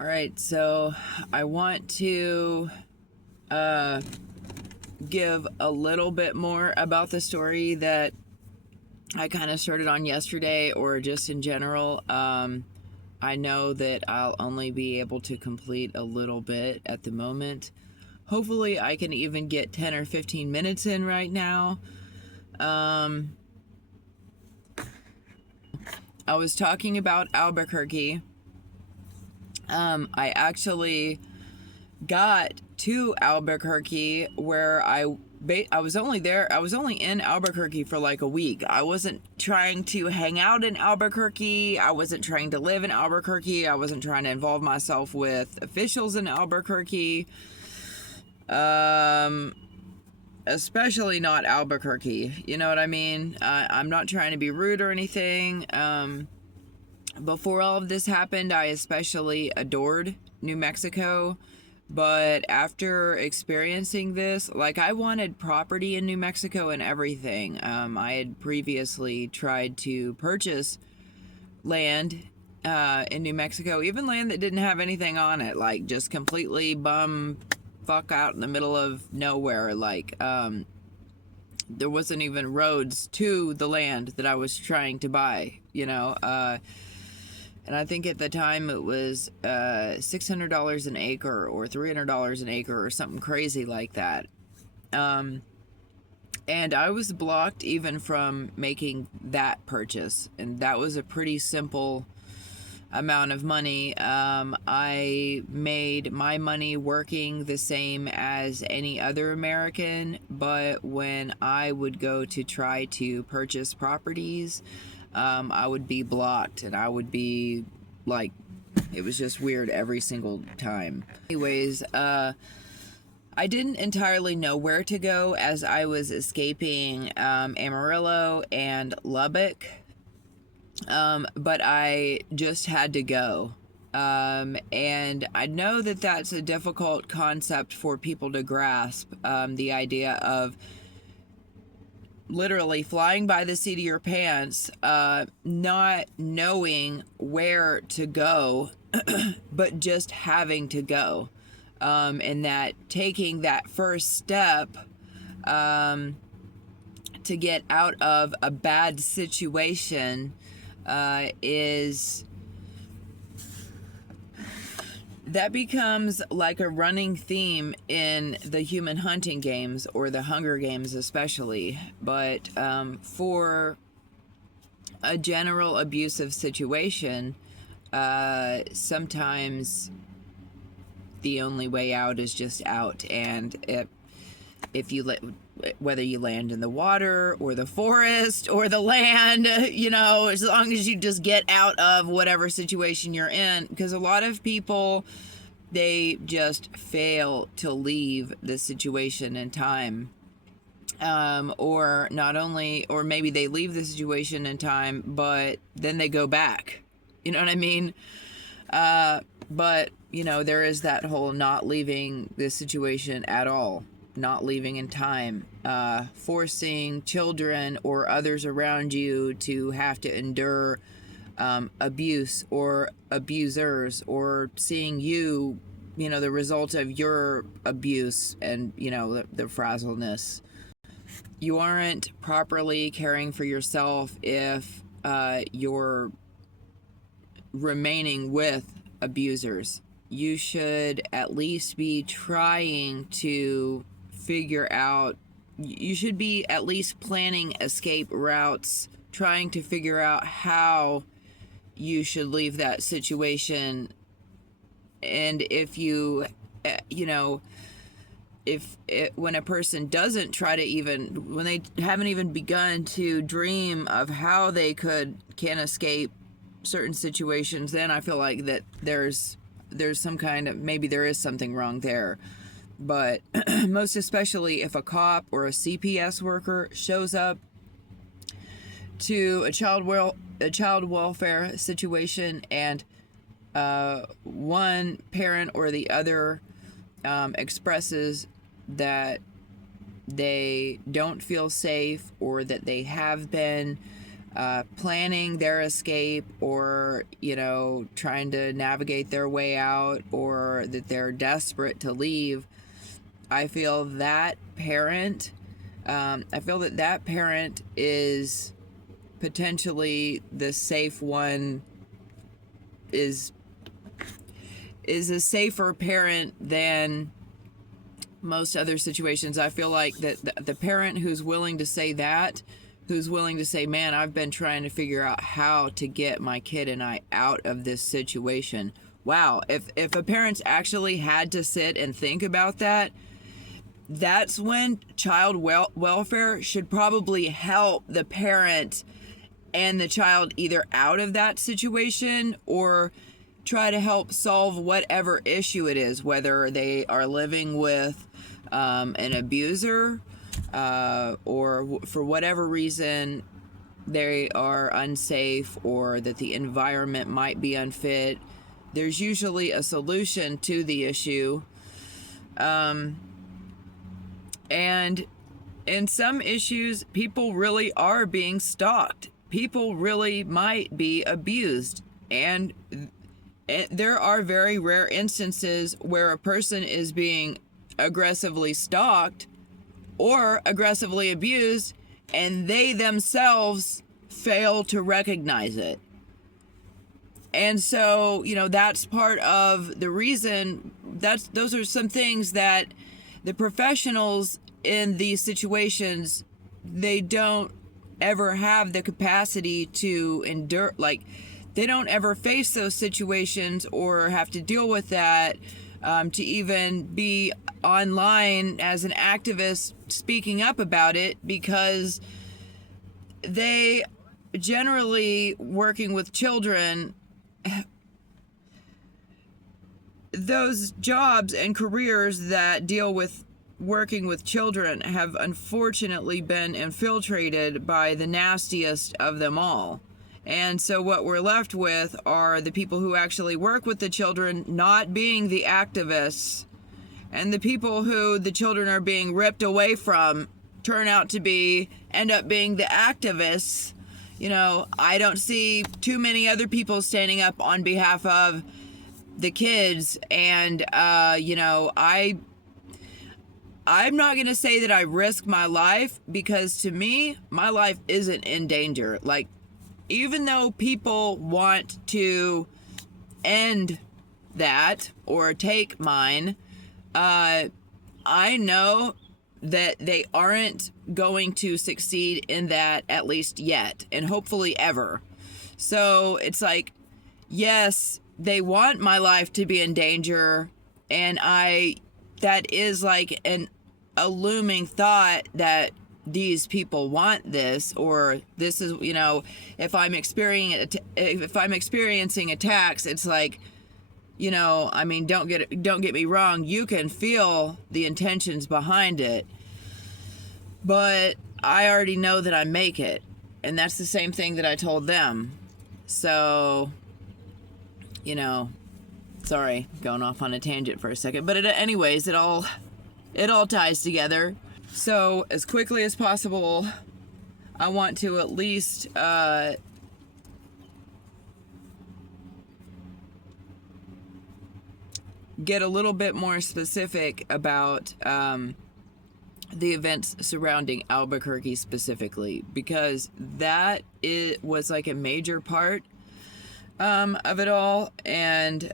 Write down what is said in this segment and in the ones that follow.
All right, so I want to give a little bit more about the story that I kind of started on yesterday, or just in general. I know that I'll only be able to complete a little bit at the moment. Hopefully I can even get 10 or 15 minutes in right now. I was talking about Albuquerque. I actually got to Albuquerque where I was only in Albuquerque for like a week. I wasn't trying to hang out in Albuquerque. I wasn't trying to live in Albuquerque. I wasn't trying to involve myself with officials in Albuquerque. Especially not Albuquerque. You know what I mean? I'm not trying to be rude or anything. Before all of this happened, I especially adored New Mexico. But after experiencing this, like, I wanted property in New Mexico and everything. I had previously tried to purchase land in New Mexico, even land that didn't have anything on it, like just completely bum fuck out in the middle of nowhere. Like, there wasn't even roads to the land that I was trying to buy, you know. And I think at the time it was $600 an acre or $300 an acre or something crazy like that. And I was blocked even from making that purchase. And that was a pretty simple amount of money. I made my money working the same as any other American. But when I would go to try to purchase properties, I would be blocked, and I would be like, it was just weird every single time. Anyways, I didn't entirely know where to go as I was escaping Amarillo and Lubbock, but I just had to go. And I know that that's a difficult concept for people to grasp, the idea of literally flying by the seat of your pants, not knowing where to go, but just having to go. And that taking that first step to get out of a bad situation that becomes like a running theme in the human hunting games, or the Hunger Games especially. But for a general abusive situation, sometimes the only way out is just out. And if you whether you land in the water or the forest or the land, you know, as long as you just get out of whatever situation you're in. Because a lot of people, they just fail to leave the situation in time. Or not only, or maybe they leave the situation in time, but then they go back. You know what I mean? But, you know, there is that whole not leaving the situation at all. Not leaving in time, forcing children or others around you to have to endure abuse or abusers, or seeing you, you know, the result of your abuse and, you know, the frazzleness. You aren't properly caring for yourself if you're remaining with abusers. You should at least be trying to figure out, you should be at least planning escape routes, trying to figure out how you should leave that situation. And if you, you know, when a person doesn't try to even, when they haven't even begun to dream of how they can escape certain situations, then I feel like that there's some kind of, maybe there is something wrong there. But most especially if a cop or a CPS worker shows up to a child welfare situation, and one parent or the other expresses that they don't feel safe, or that they have been planning their escape, or, you know, trying to navigate their way out, or that they're desperate to leave, I feel that parent, that parent is potentially the safe one, is a safer parent than most other situations. I feel like that the parent who's willing to say that, who's willing to say, man, I've been trying to figure out how to get my kid and I out of this situation. Wow, if a parent's actually had to sit and think about that, that's when child welfare should probably help the parent and the child either out of that situation, or try to help solve whatever issue it is, whether they are living with an abuser, or for whatever reason they are unsafe, or that the environment might be unfit. There's usually a solution to the issue. And in some issues, people really are being stalked. People really might be abused. And there are very rare instances where a person is being aggressively stalked or aggressively abused, and they themselves fail to recognize it. And so, you know, that's part of the reason. Those are some things that the professionals in these situations, they don't ever have the capacity to endure. Like, they don't ever face those situations or have to deal with that, to even be online as an activist speaking up about it, because they generally, working with children, those jobs and careers that deal with working with children have unfortunately been infiltrated by the nastiest of them all. And so what we're left with are the people who actually work with the children not being the activists, and the people who the children are being ripped away from end up being the activists. You know, I don't see too many other people standing up on behalf of the kids. And, you know, I'm not going to say that I risk my life, because to me, my life isn't in danger. Like, even though people want to end that or take mine, I know that they aren't going to succeed in that, at least yet, and hopefully ever. So it's like, yes, they want my life to be in danger, and that is like a looming thought that these people want this, or this is, you know, if I'm experiencing attacks, it's like, you know, I mean, don't get me wrong, you can feel the intentions behind it, but I already know that I make it, and that's the same thing that I told them. So, you know, sorry, going off on a tangent for a second, but anyways, it all ties together. So as quickly as possible, I want to at least get a little bit more specific about the events surrounding Albuquerque specifically, because was like a major part of it all, and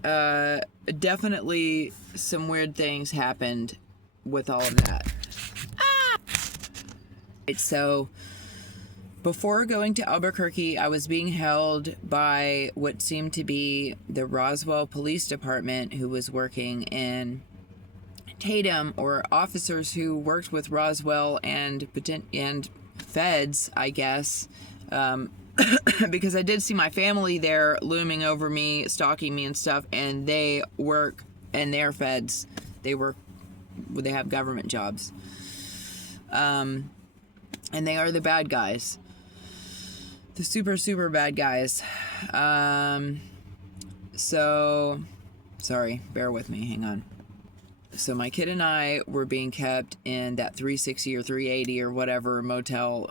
definitely some weird things happened with all of that. So before going to Albuquerque, I was being held by what seemed to be the Roswell Police Department, who was working in Tatum, or officers who worked with Roswell and feds, I guess, because I did see my family there looming over me, stalking me and stuff, and they work, and they're feds. They have government jobs. And they are the bad guys. The super, super bad guys. So, sorry, bear with me, hang on. So my kid and I were being kept in that 360 or 380 or whatever motel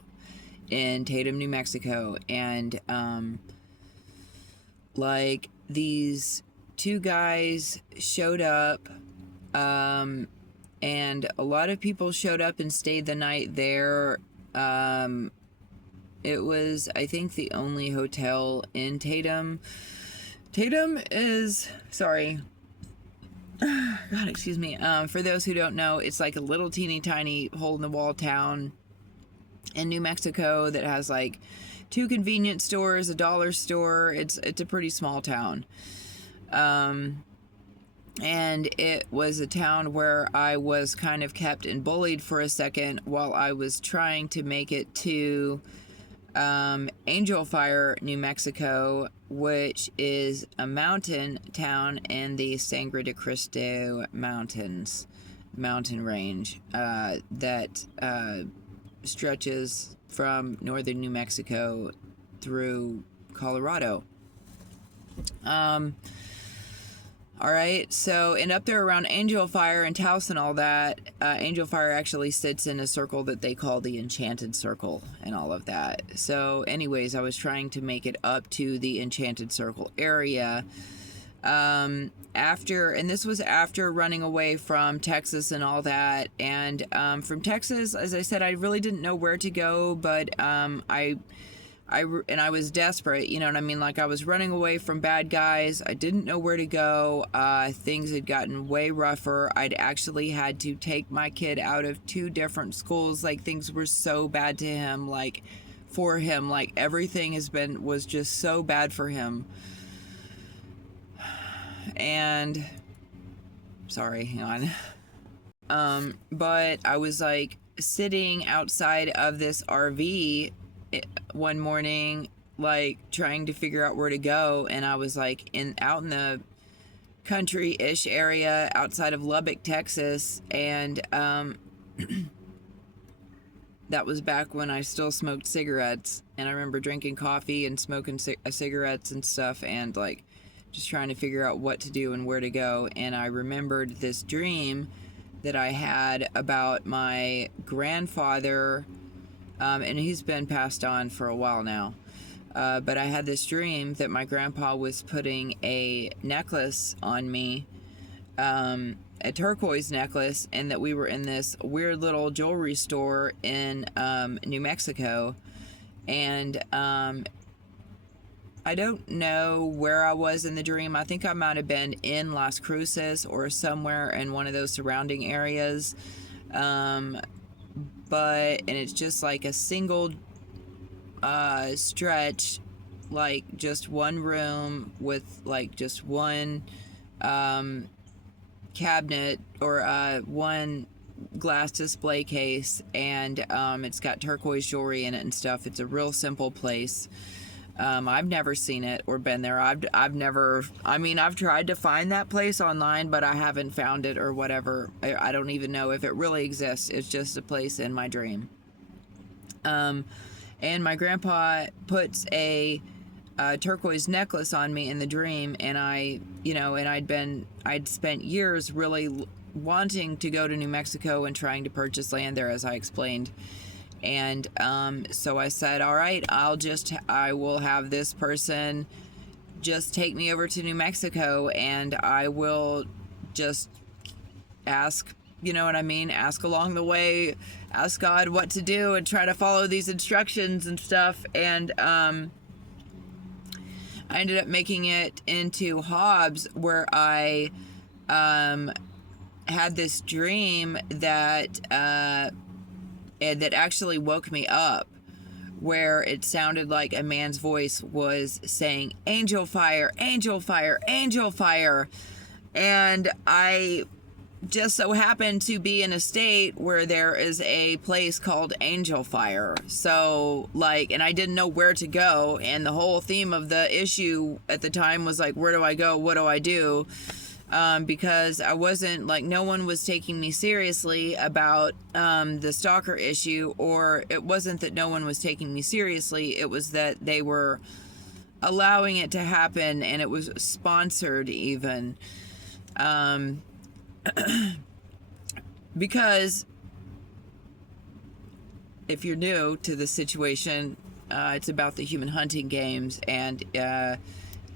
in Tatum, New Mexico. And like these two guys showed up, and a lot of people showed up and stayed the night there. It was, I think, the only hotel in Tatum. Tatum is, sorry, God, excuse me. For those who don't know, it's like a little teeny tiny hole in the wall town in New Mexico that has like 2 convenience stores, a dollar store. It's a pretty small town. And it was a town where I was kind of kept and bullied for a second while I was trying to make it to Angel Fire, New Mexico, which is a mountain town in the Sangre de Cristo Mountains, mountain range that stretches from northern New Mexico through Colorado. All right, so, and up there around Angel Fire and Taos and all that, Angel Fire actually sits in a circle that they call the Enchanted Circle and all of that. So, anyways, I was trying to make it up to the Enchanted Circle area. And this was after running away from Texas and all that. And from Texas, as I said, I really didn't know where to go, but I was desperate, you know what I mean? Like, I was running away from bad guys. I didn't know where to go. Things had gotten way rougher. I'd actually had to take my kid out of 2 different schools. Like, things were so bad to him, like, for him. Like, everything was just so bad for him. And, sorry, hang on. But I was, like, sitting outside of this RV one morning, like trying to figure out where to go, and I was like out in the country-ish area outside of Lubbock, Texas, and that was back when I still smoked cigarettes, and I remember drinking coffee and smoking cigarettes and stuff, and like just trying to figure out what to do and where to go. And I remembered this dream that I had about my grandfather. And he's been passed on for a while now. But I had this dream that my grandpa was putting a necklace on me, a turquoise necklace, and that we were in this weird little jewelry store in New Mexico. And I don't know where I was in the dream. I think I might have been in Las Cruces or somewhere in one of those surrounding areas. And it's just like a single stretch, like just one room with like just one cabinet or one glass display case, and it's got turquoise jewelry in it and stuff. It's a real simple place. I've never seen it or been there. I've tried to find that place online, but I haven't found it or whatever. I don't even know if it really exists. It's just a place in my dream. And my grandpa puts a turquoise necklace on me in the dream, and I'd spent years really wanting to go to New Mexico and trying to purchase land there, as I explained. And so I said, all right, I will have this person just take me over to New Mexico, and I will just ask, you know what I mean? Ask along the way, ask God what to do and try to follow these instructions and stuff. And I ended up making it into Hobbs, where I had this dream that actually woke me up, where it sounded like a man's voice was saying, "Angel Fire, Angel Fire, Angel Fire." And I just so happened to be in a state where there is a place called Angel Fire. So, like, and I didn't know where to go. And the whole theme of the issue at the time was like, where do I go? What do I do? Because I wasn't, like, no one was taking me seriously about the stalker issue, or it wasn't that no one was taking me seriously, it was that they were allowing it to happen, and it was sponsored even. Because if you're new to the situation, it's about the human hunting games, and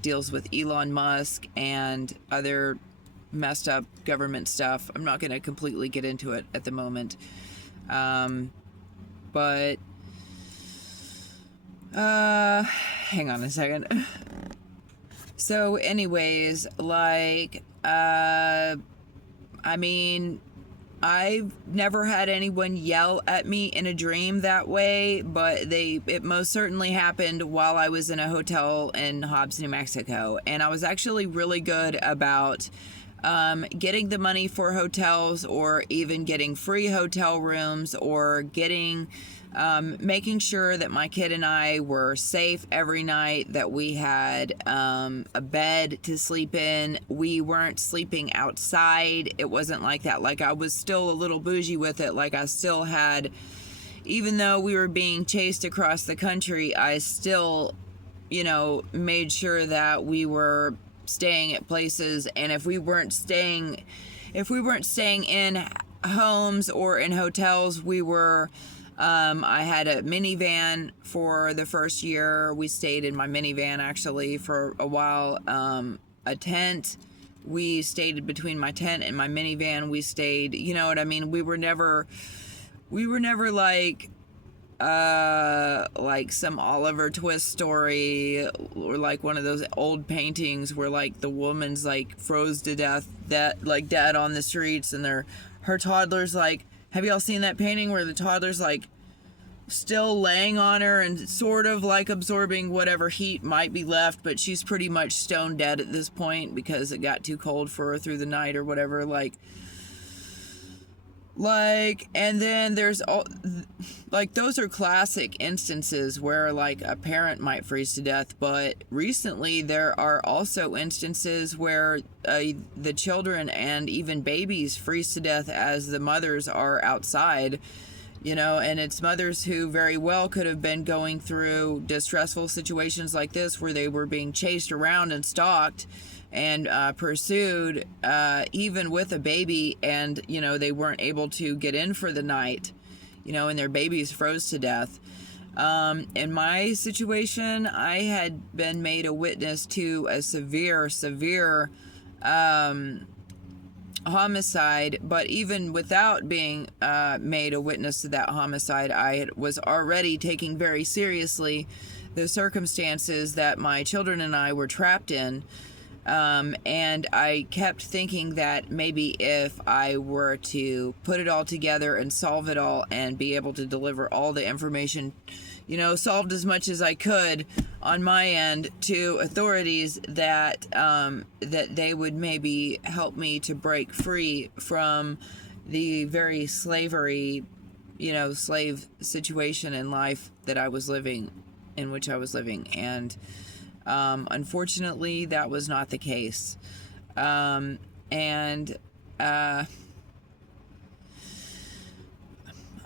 deals with Elon Musk and other messed up government stuff. I'm not going to completely get into it at the moment. But hang on a second. So anyways, like, I mean, I've never had anyone yell at me in a dream that way, but it most certainly happened while I was in a hotel in Hobbs, New Mexico. And I was actually really good about getting the money for hotels, or even getting free hotel rooms, or making sure that my kid and I were safe every night, that we had a bed to sleep in. We weren't sleeping outside. It wasn't like that. Like, I was still a little bougie with it. Like, I still had, even though we were being chased across the country, I still, made sure that we were staying at places. And if we weren't staying in homes or in hotels, we were, I had a minivan for the first year. We stayed in my minivan actually for a while. A tent, we stayed between my tent and my minivan. We stayed, you know what I mean? We were never like some Oliver Twist story, or like one of those old paintings where like the woman's like froze to death, like dead on the streets, and her toddler's like, have y'all seen that painting where the toddler's like still laying on her and sort of like absorbing whatever heat might be left, but she's pretty much stone dead at this point because it got too cold for her through the night or whatever. And then there's all, like, those are classic instances where like a parent might freeze to death. But recently there are also instances where the children and even babies freeze to death as the mothers are outside, and it's mothers who very well could have been going through distressful situations like this, where they were being chased around and stalked and pursued, even with a baby, and they weren't able to get in for the night, and their babies froze to death. In my situation, I had been made a witness to a severe homicide, but even without being made a witness to that homicide, I was already taking very seriously the circumstances that my children and I were trapped in. And I kept thinking that maybe if I were to put it all together and solve it all and be able to deliver all the information, solved as much as I could on my end to authorities, that they would maybe help me to break free from the very slave situation in life that I was living, in which I was living. And unfortunately, that was not the case. I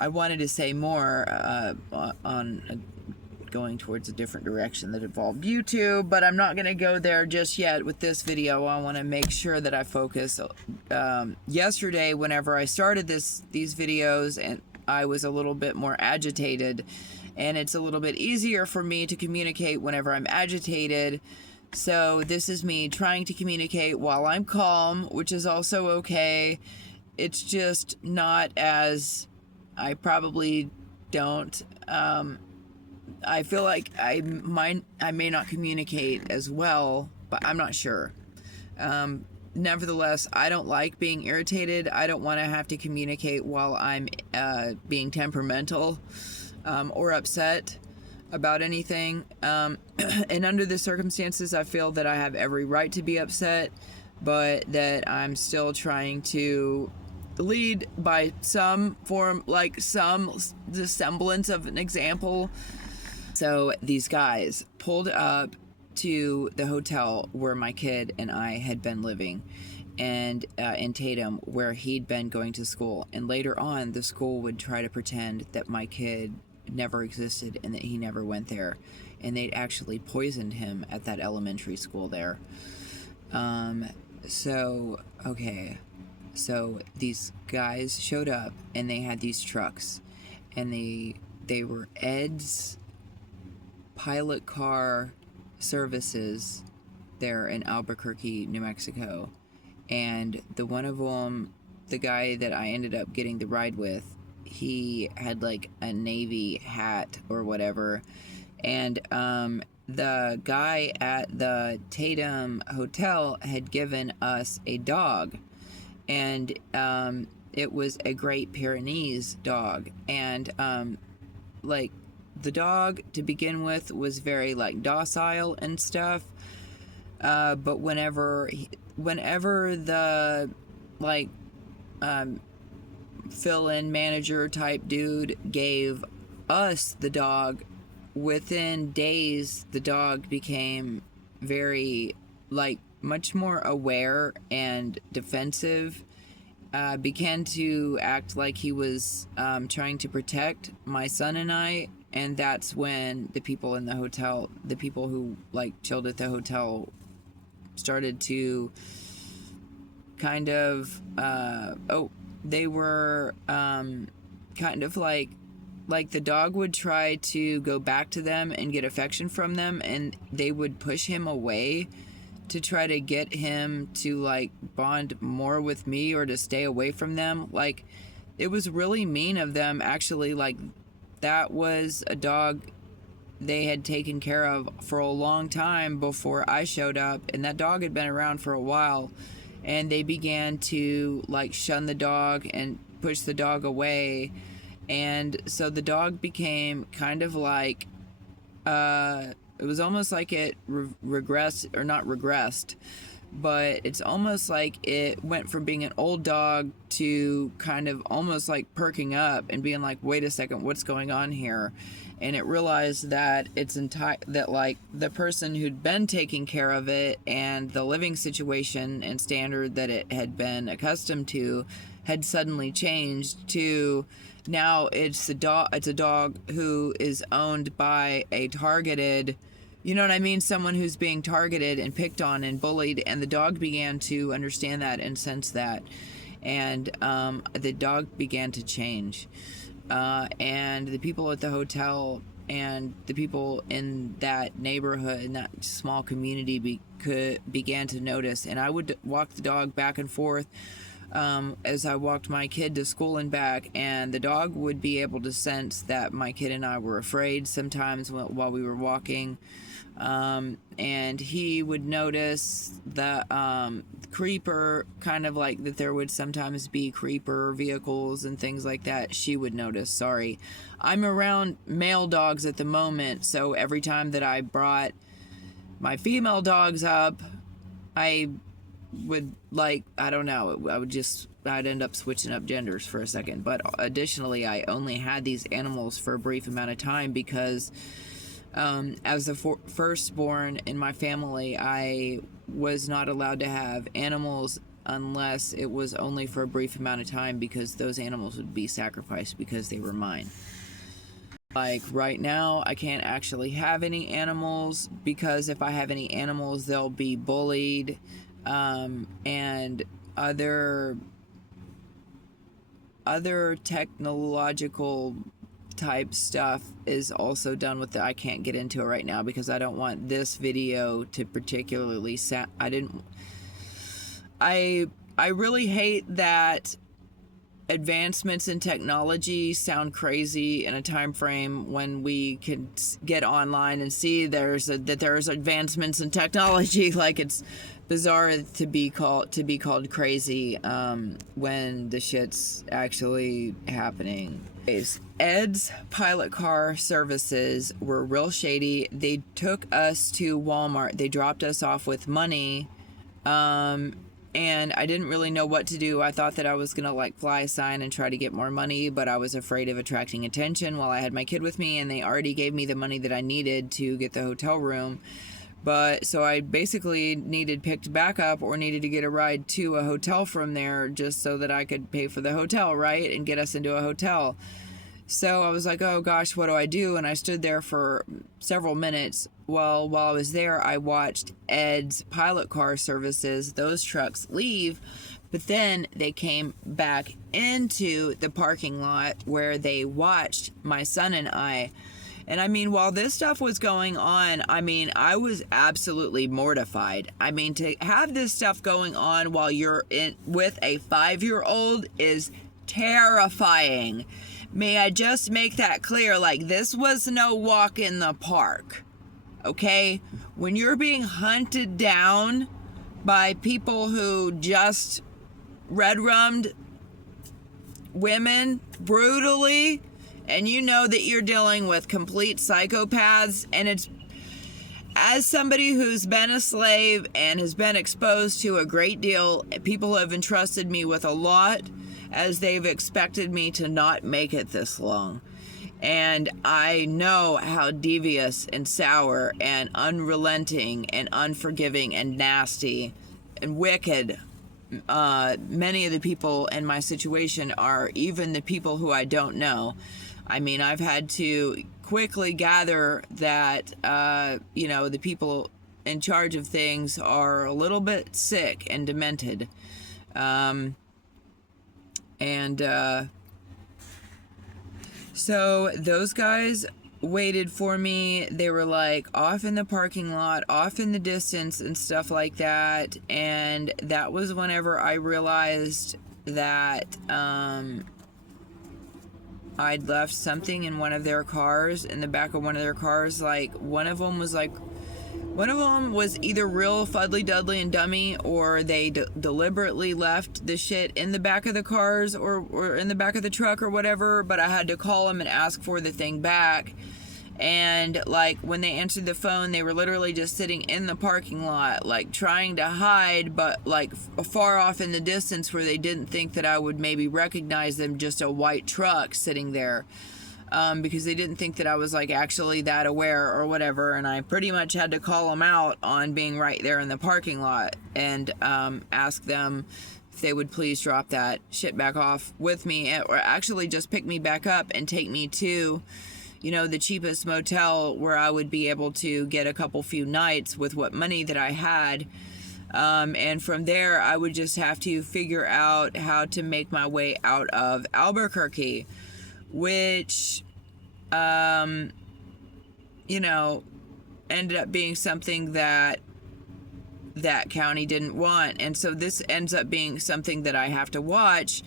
wanted to say more on going towards a different direction that involved YouTube, but I'm not going to go there just yet with this video. I want to make sure that I focus. Yesterday, whenever I started these videos, and I was a little bit more agitated, and it's a little bit easier for me to communicate whenever I'm agitated. So this is me trying to communicate while I'm calm, which is also okay. It's just not as, I probably don't, I feel like I may not communicate as well, but I'm not sure. Nevertheless, I don't like being irritated. I don't want to have to communicate while I'm being temperamental or upset about anything. And under the circumstances, I feel that I have every right to be upset, but that I'm still trying to lead by some form, like the semblance of an example. So these guys pulled up to the hotel where my kid and I had been living, and in Tatum, where he'd been going to school. And later on, the school would try to pretend that my kid never existed and that he never went there, and they'd actually poisoned him at that elementary school there. So these guys showed up, and they had these trucks, and they they were Ed's pilot car services there in Albuquerque, New Mexico. And the one of them, the guy that I ended up getting the ride with, he had like a Navy hat or whatever. And the guy at the Tatum Hotel had given us a dog. And it was a Great Pyrenees dog. And like the dog to begin with was very like docile and stuff. But whenever the like fill-in manager type dude gave us the dog, within days the dog became very like much more aware and defensive, began to act like he was trying to protect my son and I. And that's when the people in the hotel, the people who like chilled at the hotel, started to kind of they were kind of like the dog would try to go back to them and get affection from them, and they would push him away to try to get him to like bond more with me or to stay away from them. Like, it was really mean of them, actually. Like, that was a dog they had taken care of for a long time before I showed up, and that dog had been around for a while, and they began to like shun the dog and push the dog away. And so the dog became kind of like it was almost like it regressed, or not regressed, but it's almost like it went from being an old dog to kind of almost like perking up and being like, wait a second, what's going on here? And it realized that that like the person who'd been taking care of it and the living situation and standard that it had been accustomed to had suddenly changed to now it's a dog who is owned by a targeted, you know what I mean? Someone who's being targeted and picked on and bullied, and the dog began to understand that and sense that. And the dog began to change. And the people at the hotel and the people in that neighborhood, in that small community, began to notice. And I would walk the dog back and forth as I walked my kid to school and back, and the dog would be able to sense that my kid and I were afraid sometimes while we were walking. And he would notice the creeper, kind of like that there would sometimes be creeper vehicles and things like that. She would notice. Sorry, I'm around male dogs at the moment, so every time that I brought my female dogs up, I would like, I don't know, I'd end up switching up genders for a second. But additionally, I only had these animals for a brief amount of time because as the firstborn in my family, I was not allowed to have animals unless it was only for a brief amount of time, because those animals would be sacrificed because they were mine. Like right now, I can't actually have any animals because if I have any animals, they'll be bullied, and other technological type stuff is also done with it. I can't get into it right now because I don't want this video to particularly I really hate that advancements in technology sound crazy in a time frame when we can get online and see there's advancements in technology. Like, it's bizarre to be called crazy when the shit's actually happening. Ed's pilot car services were real shady. They took us to Walmart. They dropped us off with money, and I didn't really know what to do. I thought that I was gonna like fly a sign and try to get more money, but I was afraid of attracting attention while I had my kid with me, and they already gave me the money that I needed to get the hotel room. But so I basically needed picked back up or needed to get a ride to a hotel from there just so that I could pay for the hotel, right? And get us into a hotel. So I was like, oh gosh, what do I do? And I stood there for several minutes. Well, while I was there, I watched Ed's pilot car services, those trucks leave, but then they came back into the parking lot where they watched my son and I. And I mean, while this stuff was going on, I mean, I was absolutely mortified. I mean, to have this stuff going on while you're in with a 5-year-old is terrifying. May I just make that clear? Like, this was no walk in the park, okay? When you're being hunted down by people who just red-rummed women brutally, and you know that you're dealing with complete psychopaths, and it's, as somebody who's been a slave and has been exposed to a great deal, people have entrusted me with a lot, as they've expected me to not make it this long. And I know how devious and sour and unrelenting and unforgiving and nasty and wicked many of the people in my situation are, even the people who I don't know. I mean, I've had to quickly gather that, the people in charge of things are a little bit sick and demented. So those guys waited for me. They were like off in the parking lot, off in the distance and stuff like that. And that was whenever I realized that I'd left something in one of their cars, in the back of one of their cars. Like, one of them was either real fuddly dudley and dummy, or they deliberately left the shit in the back of the cars or in the back of the truck or whatever, but I had to call them and ask for the thing back. And like, when they answered the phone, they were literally just sitting in the parking lot, like trying to hide, but like far off in the distance where they didn't think that I would maybe recognize them, just a white truck sitting there. Because they didn't think that I was like actually that aware or whatever, and I pretty much had to call them out on being right there in the parking lot and ask them if they would please drop that shit back off with me, or actually just pick me back up and take me to, the cheapest motel where I would be able to get a few nights with what money that I had. And from there, I would just have to figure out how to make my way out of Albuquerque, which, ended up being something that county didn't want. And so this ends up being something that I have to watch,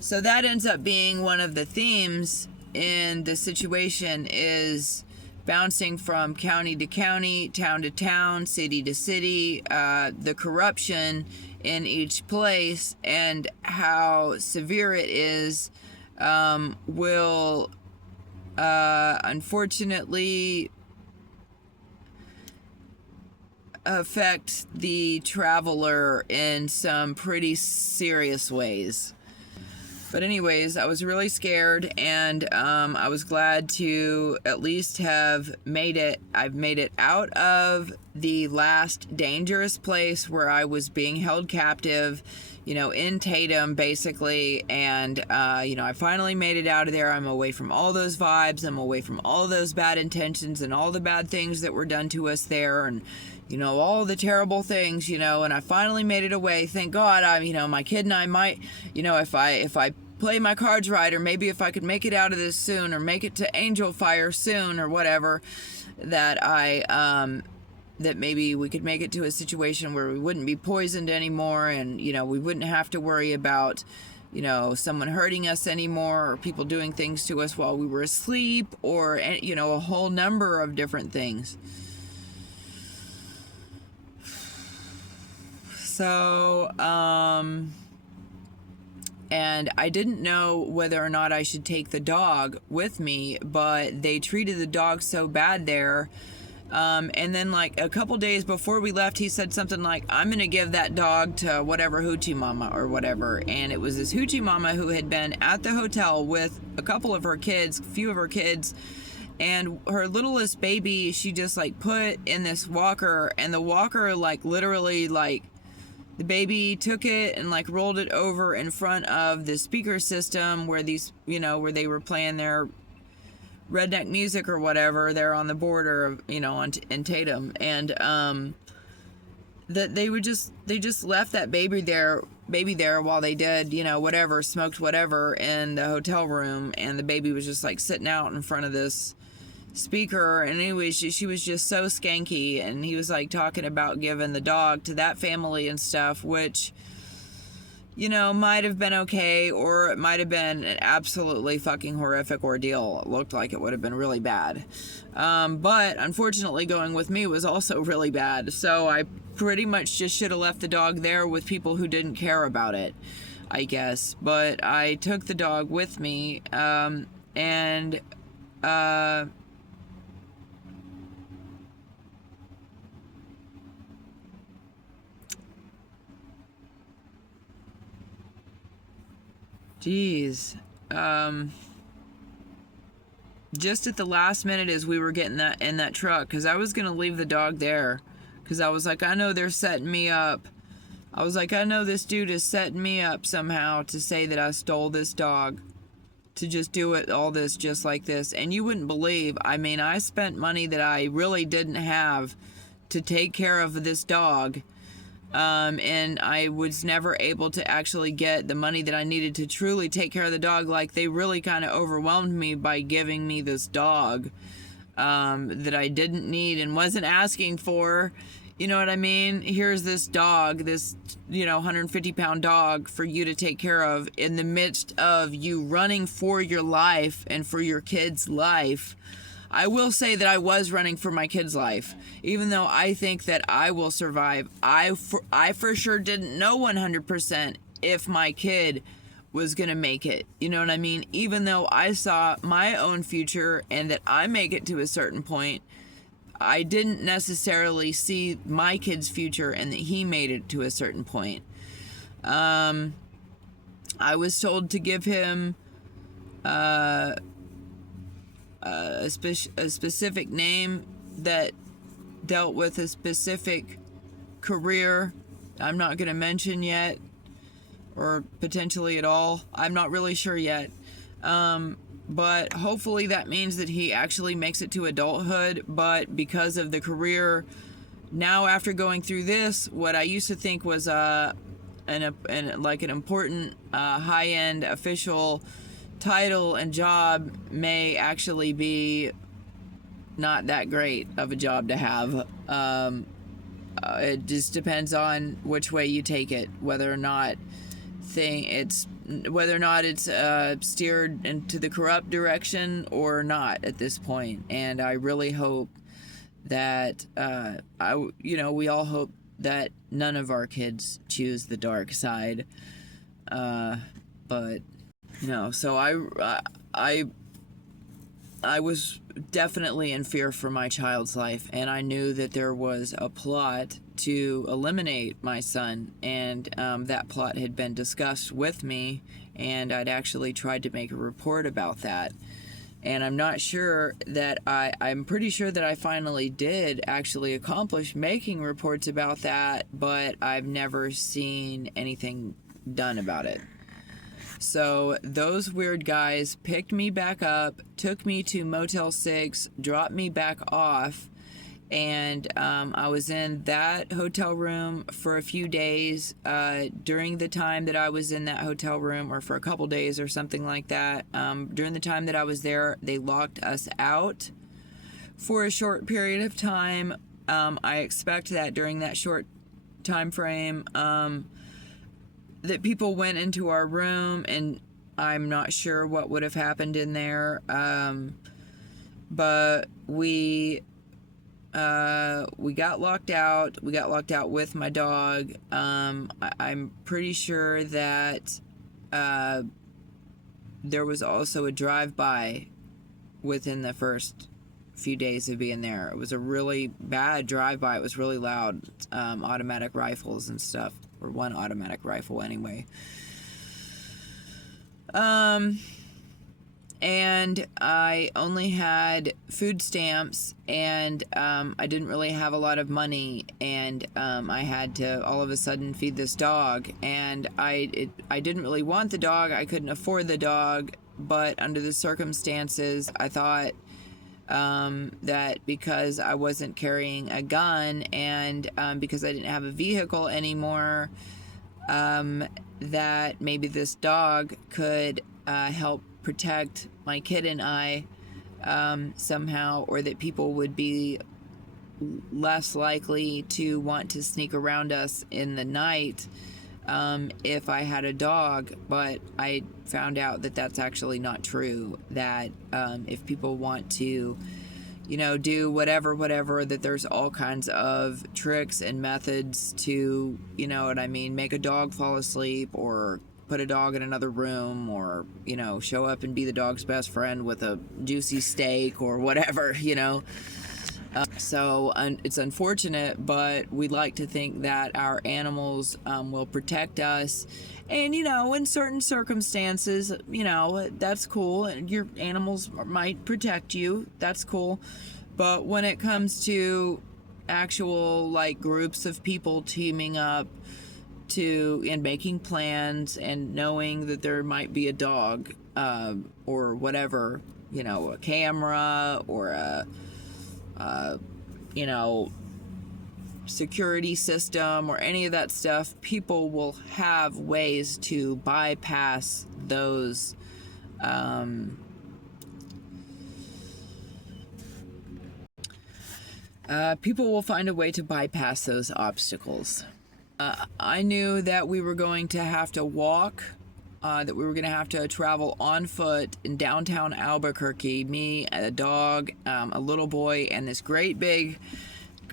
so that ends up being one of the themes in the situation, is bouncing from county to county, town to town, city to city, the corruption in each place, and how severe it is, will unfortunately affect the traveler in some pretty serious ways. But anyways, I was really scared, and I was glad to at least have made it. I've made it out of the last dangerous place where I was being held captive, in Tatum, basically. And, I finally made it out of there. I'm away from all those vibes. I'm away from all those bad intentions and all the bad things that were done to us there. And, all the terrible things, and I finally made it away. Thank God. My kid and I might, if I play my cards right, or maybe if I could make it out of this soon, or make it to Angel Fire soon, or whatever, that that maybe we could make it to a situation where we wouldn't be poisoned anymore, and, we wouldn't have to worry about, someone hurting us anymore, or people doing things to us while we were asleep, or, a whole number of different things. So, and I didn't know whether or not I should take the dog with me, but they treated the dog so bad there. And then like a couple days before we left, he said something like, I'm going to give that dog to whatever hoochie mama or whatever. And it was this hoochie mama who had been at the hotel with a few of her kids, and her littlest baby, she just like put in this walker, and the walker like literally like the baby took it and like rolled it over in front of the speaker system where these, where they were playing their redneck music or whatever. They're on the border of, in Tatum. And that they just left that baby there while they did, whatever, smoked whatever in the hotel room. And the baby was just like sitting out in front of this speaker. And anyway, she was just so skanky. And he was like talking about giving the dog to that family and stuff, which, might have been okay, or it might have been an absolutely fucking horrific ordeal. It looked like it would have been really bad. But unfortunately, going with me was also really bad. So I pretty much just should have left the dog there with people who didn't care about it, I guess. But I took the dog with me, and geez. Just at the last minute as we were getting in that truck, because I was going to leave the dog there, because I was like, I know they're setting me up. I was like, I know this dude is setting me up somehow to say that I stole this dog, to just do it, all this, just like this. And you wouldn't believe, I spent money that I really didn't have to take care of this dog. And I was never able to actually get the money that I needed to truly take care of the dog. Like, they really kind of overwhelmed me by giving me this dog that I didn't need and wasn't asking for. You know what I mean? Here's this dog, this 150-pound dog for you to take care of in the midst of you running for your life and for your kid's life. I will say that I was running for my kid's life, even though I think that I will survive. I for sure didn't know 100% if my kid was going to make it. You know what I mean? Even though I saw my own future and that I make it to a certain point, I didn't necessarily see my kid's future and that he made it to a certain point. I was told to give him a specific name that dealt with a specific career I'm not going to mention yet, or potentially at all. I'm not really sure yet. But hopefully that means that he actually makes it to adulthood. But because of the career, now after going through this, what I used to think was an important high-end official title and job may actually be not that great of a job to have. It just depends on which way you take it, whether or not it's steered into the corrupt direction or not at this point. And I really hope that we all hope that none of our kids choose the dark side. But so I was definitely in fear for my child's life, and I knew that there was a plot to eliminate my son, and that plot had been discussed with me, and I'd actually tried to make a report about that. And I'm not sure that I'm pretty sure that I finally did actually accomplish making reports about that, but I've never seen anything done about it. So those weird guys picked me back up, took me to Motel 6, dropped me back off, and I was in that hotel room for a few days. During the time that I was in that hotel room, or for a couple days or something like that, during the time that I was there, they locked us out for a short period of time. I expect that during that short time frame, that people went into our room, and I'm not sure what would have happened in there. But we got locked out. We got locked out with my dog. I'm pretty sure that there was also a drive-by within the first few days of being there. It was a really bad drive-by. It was really loud. Automatic rifles and stuff. Or one automatic rifle anyway. and I only had food stamps, and I didn't really have a lot of money, and I had to all of a sudden feed this dog, and I didn't really want the dog. I couldn't afford the dog, but under the circumstances, I thought that because I wasn't carrying a gun, and because I didn't have a vehicle anymore, that maybe this dog could help protect my kid and I somehow, or that people would be less likely to want to sneak around us in the night if I had a dog. But I found out that that's actually not true, that if people want to, you know, do whatever, that there's all kinds of tricks and methods to, you know what I mean, make a dog fall asleep, or put a dog in another room, or, you know, show up and be the dog's best friend with a juicy steak or whatever, you know. So it's unfortunate, but we like to think that our animals will protect us. And, you know, in certain circumstances, you know, that's cool. And your animals might protect you. That's cool. But when it comes to actual, like, groups of people teaming up and making plans, and knowing that there might be a dog or whatever, you know, a camera or a you know, security system or any of that stuff, people will have ways to bypass those people will find a way to bypass those obstacles. I knew that we were going to have to walk, that we were going to have to travel on foot in downtown Albuquerque, me, a dog, a little boy, and this great big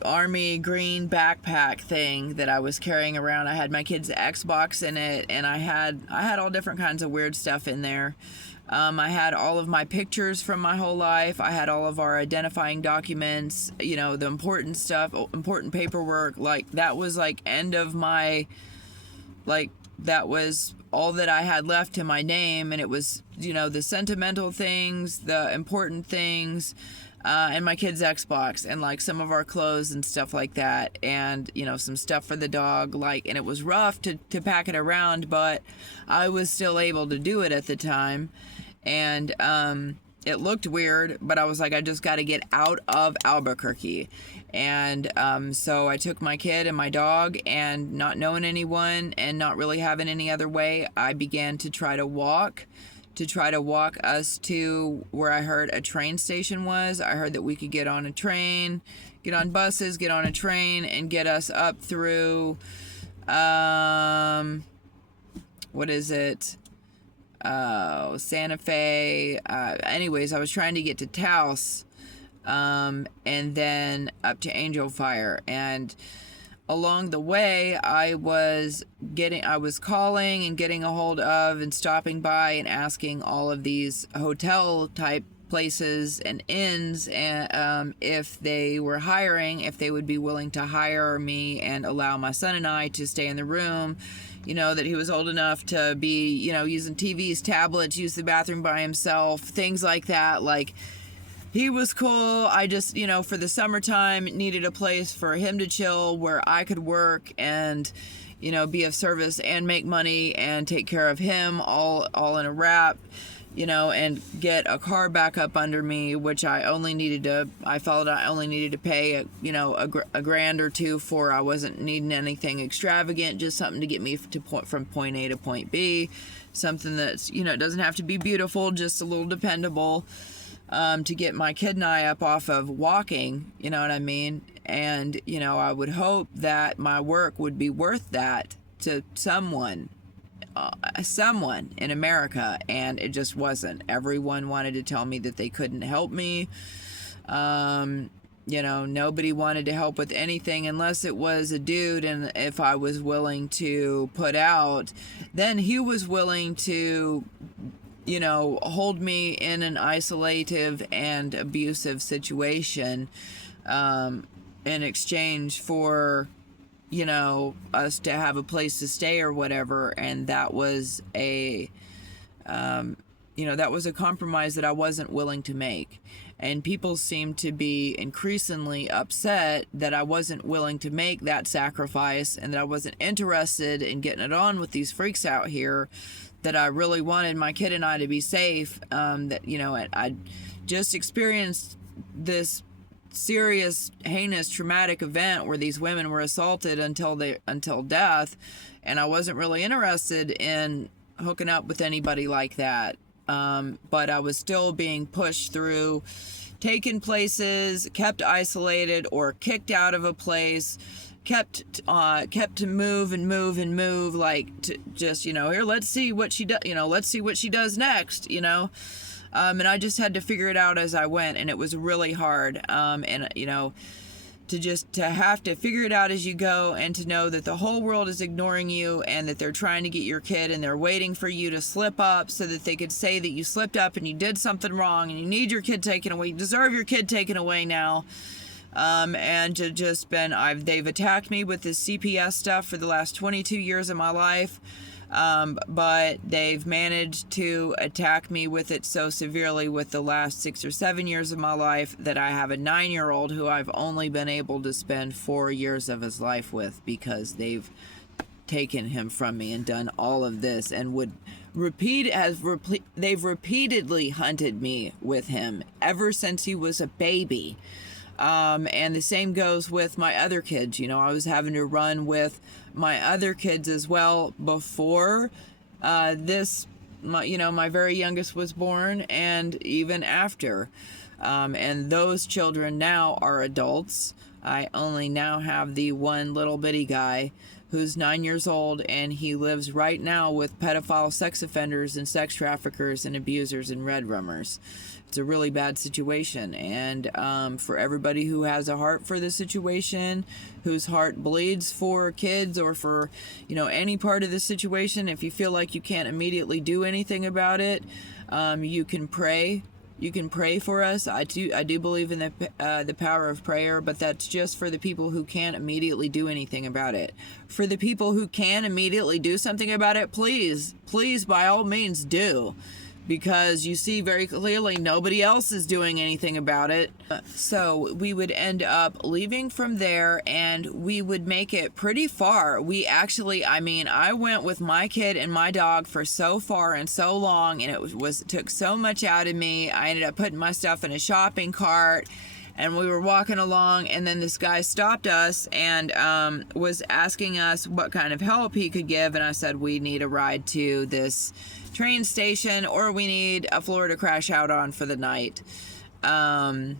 army green backpack thing that I was carrying around. I had my kid's Xbox in it, and I had all different kinds of weird stuff in there. I had all of my pictures from my whole life. I had all of our identifying documents, you know, the important stuff, important paperwork. Like, that was like end of my, like, that was all that I had left to my name. And it was, you know, the sentimental things, the important things, and my kid's Xbox, and like some of our clothes and stuff like that, and, you know, some stuff for the dog, like, and it was rough to pack it around, but I was still able to do it at the time. And it looked weird, but I was like, I just got to get out of Albuquerque. And so I took my kid and my dog, and not knowing anyone and not really having any other way, I began to try to walk us to where I heard a train station was. I heard that we could get on a train, get on buses, get on a train, and get us up through, what is it? Santa Fe. Anyways, I was trying to get to Taos, and then up to Angel Fire. And along the way, I was calling and getting a hold of and stopping by and asking all of these hotel type places and inns, and if they were hiring, if they would be willing to hire me and allow my son and I to stay in the room. You know, that he was old enough to be, you know, using TVs, tablets, use the bathroom by himself, things like that. Like, he was cool. I just, you know, for the summertime, needed a place for him to chill where I could work and, you know, be of service and make money and take care of him all in a wrap, you know, and get a car back up under me, which I felt I only needed to pay, a grand or two for. I wasn't needing anything extravagant, just something to get me from point A to point B, something that's, you know, it doesn't have to be beautiful, just a little dependable, to get my kid and I up off of walking, you know what I mean? And, you know, I would hope that my work would be worth that to someone in America, and it just wasn't. Everyone wanted to tell me that they couldn't help me. You know, nobody wanted to help with anything unless it was a dude, and if I was willing to put out, then he was willing to, you know, hold me in an isolative and abusive situation, in exchange for, you know, us to have a place to stay or whatever. And that was that was a compromise that I wasn't willing to make. And people seemed to be increasingly upset that I wasn't willing to make that sacrifice, and that I wasn't interested in getting it on with these freaks out here, that I really wanted my kid and I to be safe. I just experienced this serious, heinous, traumatic event where these women were assaulted until death, and I wasn't really interested in hooking up with anybody like that. But I was still being pushed through, taken places, kept isolated, or kicked out of a place, kept to move and move and move, like, to just, here, let's see what she does, let's see what she does next, and I just had to figure it out as I went, and it was really hard, to have to figure it out as you go, and to know that the whole world is ignoring you, and that they're trying to get your kid, and they're waiting for you to slip up so that they could say that you slipped up and you did something wrong and you need your kid taken away, you deserve your kid taken away now. And to just they've attacked me with this CPS stuff for the last 22 years of my life. But they've managed to attack me with it so severely with the last 6 or 7 years of my life that I have a 9-year-old who I've only been able to spend 4 years of his life with, because they've taken him from me and done all of this, and they've repeatedly hunted me with him ever since he was a baby. And the same goes with my other kids. I was having to run with my other kids as well before my very youngest was born, and even after. And those children now are adults. I only now have the one little bitty guy who's 9 years old, and he lives right now with pedophile sex offenders and sex traffickers and abusers and red rummers. It's a really bad situation, and for everybody who has a heart for the situation, whose heart bleeds for kids or for any part of the situation, if you feel like you can't immediately do anything about it, you can pray. You can pray for us. I do believe in the power of prayer, but that's just for the people who can't immediately do anything about it. For the people who can immediately do something about it, please by all means do. Because you see very clearly nobody else is doing anything about it. So we would end up leaving from there, and we would make it pretty far. I went with my kid and my dog for so far and so long, and it took so much out of me. I ended up putting my stuff in a shopping cart, and we were walking along, and then this guy stopped us and was asking us what kind of help he could give, and I said, we need a ride to this train station, or we need a floor to crash out on for the night. And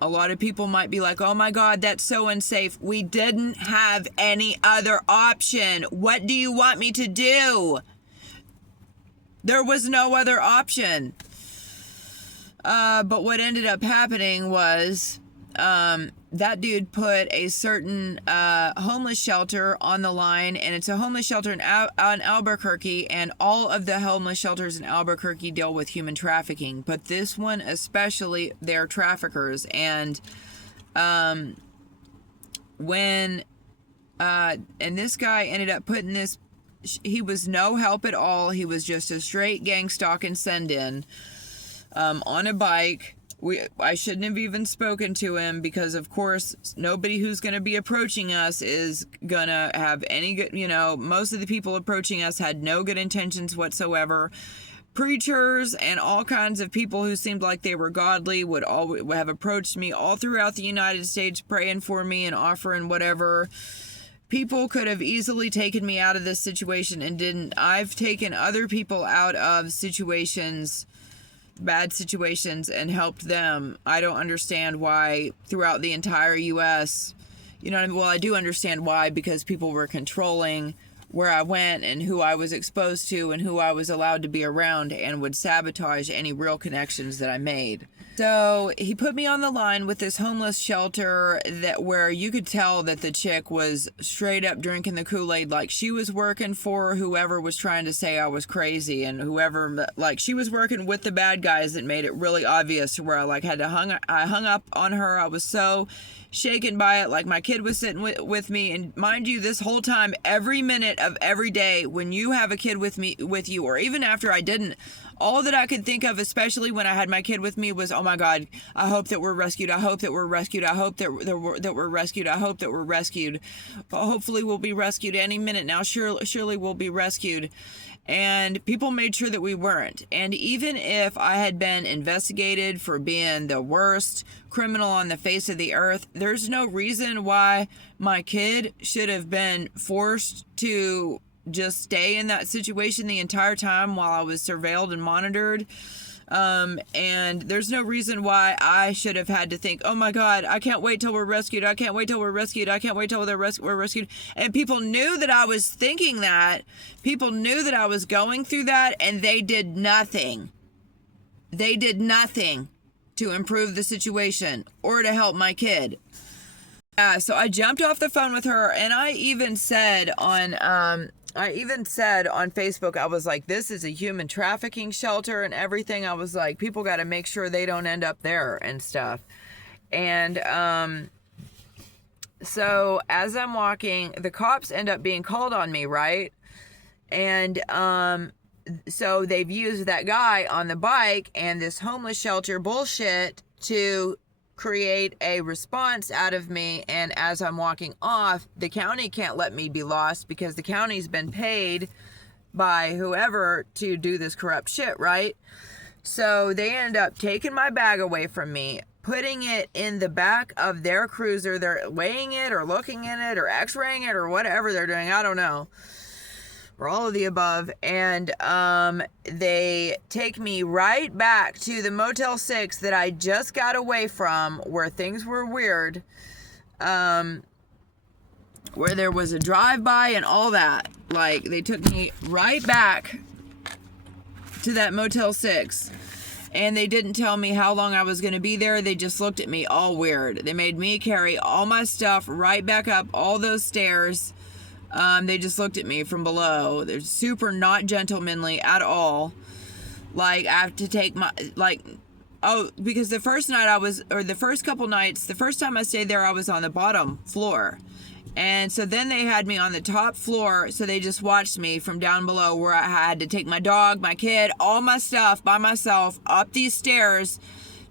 a lot of people might be like, oh my God, that's so unsafe. We didn't have any other option. What do you want me to do? There was no other option. But what ended up happening was that dude put a certain homeless shelter on the line, and it's a homeless shelter in Albuquerque, and all of the homeless shelters in Albuquerque deal with human trafficking, but this one especially, they're traffickers. And and this guy ended up putting this, he was no help at all. He was just a straight gang stalk and send in on a bike. I shouldn't have even spoken to him, because of course nobody who's going to be approaching us is going to have any good, most of the people approaching us had no good intentions whatsoever. Preachers and all kinds of people who seemed like they were godly would have approached me all throughout the United States, praying for me and offering whatever. People could have easily taken me out of this situation and didn't. I've taken other people out of bad situations and helped them. I don't understand why throughout the entire U.S., well, I do understand why, because people were controlling where I went and who I was exposed to and who I was allowed to be around, and would sabotage any real connections that I made. So he put me on the line with this homeless shelter where you could tell that the chick was straight up drinking the Kool-Aid. Like, she was working for whoever was trying to say I was crazy, and whoever, like, she was working with the bad guys that made it really obvious, where I hung up on her. I was so shaken by it. Like, my kid was sitting with me, and mind you, this whole time, every minute of every day when you have a kid with you, or even after I didn't, all that I could think of, especially when I had my kid with me, was, oh my God, I hope that we're rescued. I hope that we're rescued. I hope that we're rescued. I hope that we're rescued. Hopefully we'll be rescued any minute now. Surely we'll be rescued. And people made sure that we weren't. And even if I had been investigated for being the worst criminal on the face of the earth, there's no reason why my kid should have been forced to just stay in that situation the entire time while I was surveilled and monitored. And there's no reason why I should have had to think, oh my God, I can't wait till we're rescued. I can't wait till we're rescued. I can't wait till we're rescued. And people knew that I was thinking that. People knew that I was going through that, and they did nothing. They did nothing to improve the situation or to help my kid. Yeah, so I jumped off the phone with her, and I even said on Facebook, I was like, this is a human trafficking shelter and everything. I was like, people got to make sure they don't end up there and stuff. And so as I'm walking, the cops end up being called on me, right? And so they've used that guy on the bike and this homeless shelter bullshit to create a response out of me. And as I'm walking off, the county can't let me be lost because the county's been paid by whoever to do this corrupt shit, right? So they end up taking my bag away from me, putting it in the back of their cruiser. They're weighing it or looking in it or x-raying it or whatever they're doing, I don't know, or all of the above. And they take me right back to the Motel 6 that I just got away from, where things were weird, where there was a drive-by and all that. Like, they took me right back to that Motel 6, and they didn't tell me how long I was going to be there. They just looked at me all weird. They made me carry all my stuff right back up all those stairs. They just looked at me from below. They're super not gentlemanly at all. Like, I have to take my, because the first night the first couple nights, the first time I stayed there, I was on the bottom floor. And so then they had me on the top floor, so they just watched me from down below, where I had to take my dog, my kid, all my stuff by myself up these stairs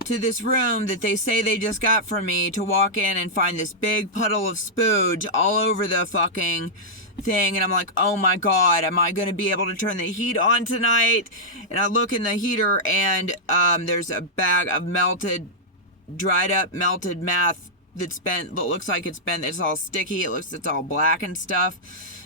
to this room that they say they just got from me, to walk in and find this big puddle of spooge all over the fucking thing. And I'm like, oh my God, am I going to be able to turn the heat on tonight? And I look in the heater, and there's a bag of dried up melted meth that's been, that looks like it's been, it's all sticky, it's all black and stuff.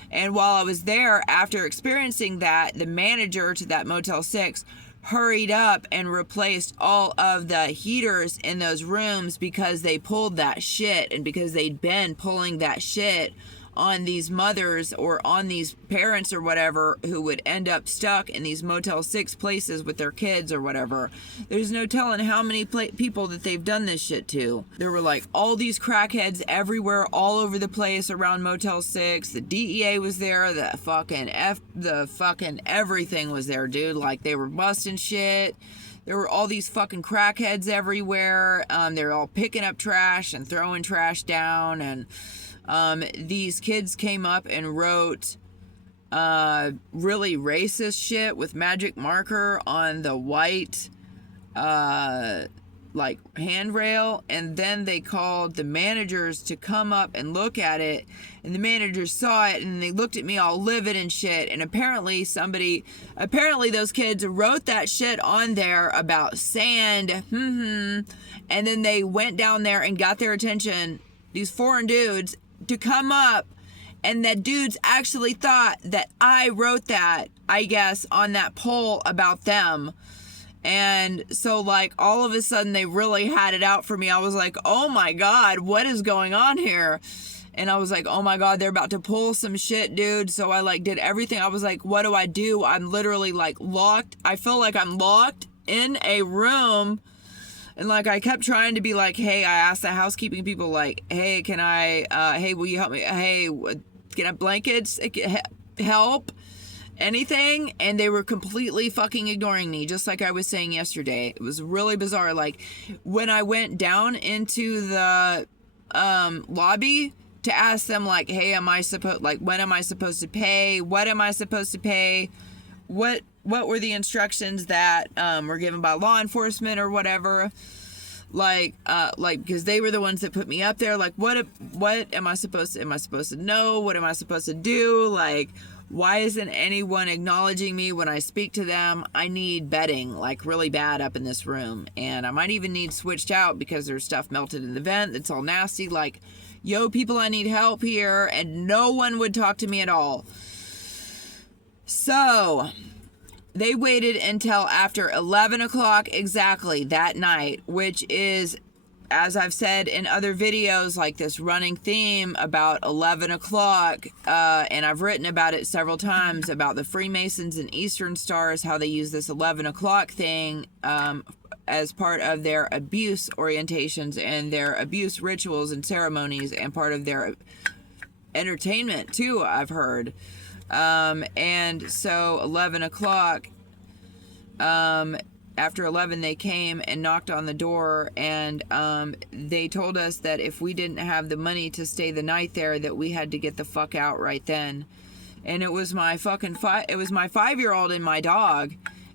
And while I was there, after experiencing that, the manager to that Motel 6 hurried up and replaced all of the heaters in those rooms, because they pulled that shit, and because they'd been pulling that shit on these mothers or on these parents or whatever, who would end up stuck in these Motel 6 places with their kids or whatever. There's no telling how many people that they've done this shit to. There were like all these crackheads everywhere, all over the place around Motel 6. The DEA was there, the fucking everything was there, dude. Like, they were busting shit. There were all these fucking crackheads everywhere. They were all picking up trash and throwing trash down, and these kids came up and wrote really racist shit with magic marker on the white handrail, and then they called the managers to come up and look at it, and the managers saw it, and they looked at me all livid and shit. And apparently those kids wrote that shit on there about sand, and then they went down there and got their attention, these foreign dudes, to come up, and the dudes actually thought that I wrote that, I guess, on that poll about them. And so, like, all of a sudden they really had it out for me. I was like, oh my God, what is going on here? And I was like, oh my God, they're about to pull some shit, dude. So I like did everything. I was like, what do I do? I'm literally like locked. I feel like I'm locked in a room. And, like, I kept trying to be like, hey, I asked the housekeeping people, like, hey, can I, hey, will you help me? Hey, can I blankets? Help? Anything? And they were completely fucking ignoring me, just like I was saying yesterday. It was really bizarre. Like, when I went down into the lobby to ask them, like, hey, when am I supposed to pay? What am I supposed to pay? What were the instructions that were given by law enforcement or whatever? Like because they were the ones that put me up there. Like, what am I supposed to know? What am I supposed to do? Like, why isn't anyone acknowledging me when I speak to them? I need bedding, like, really bad up in this room. And I might even need switched out because there's stuff melted in the vent that's all nasty. Like, yo, people, I need help here. And no one would talk to me at all. So they waited until after 11 o'clock exactly that night, which is, as I've said in other videos, like this running theme about 11 o'clock, and I've written about it several times about the Freemasons and Eastern Stars, how they use this 11 o'clock thing as part of their abuse orientations and their abuse rituals and ceremonies and part of their entertainment too, I've heard. And so 11 o'clock, after 11, they came and knocked on the door, and they told us that if we didn't have the money to stay the night there, that we had to get the fuck out right then. And it was my fucking it was my 5-year-old and my dog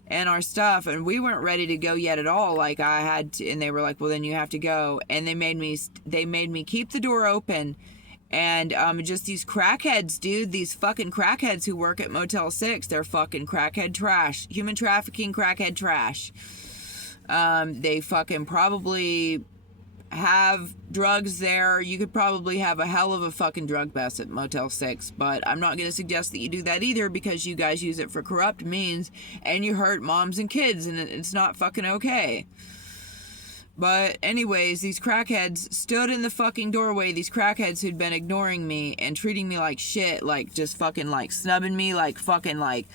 and our stuff, and we weren't ready to go yet at all. Like, I had to, and they were like, well, then you have to go. And they made me keep the door open. And just these crackheads, dude, these fucking crackheads who work at Motel 6, they're fucking crackhead trash. Human trafficking crackhead trash. They fucking probably have drugs there. You could probably have a hell of a fucking drug bust at Motel 6, but I'm not going to suggest that you do that either, because you guys use it for corrupt means and you hurt moms and kids, and it's not fucking okay. But anyways, these crackheads stood in the fucking doorway, these crackheads who'd been ignoring me and treating me like shit, like just fucking like snubbing me, like fucking like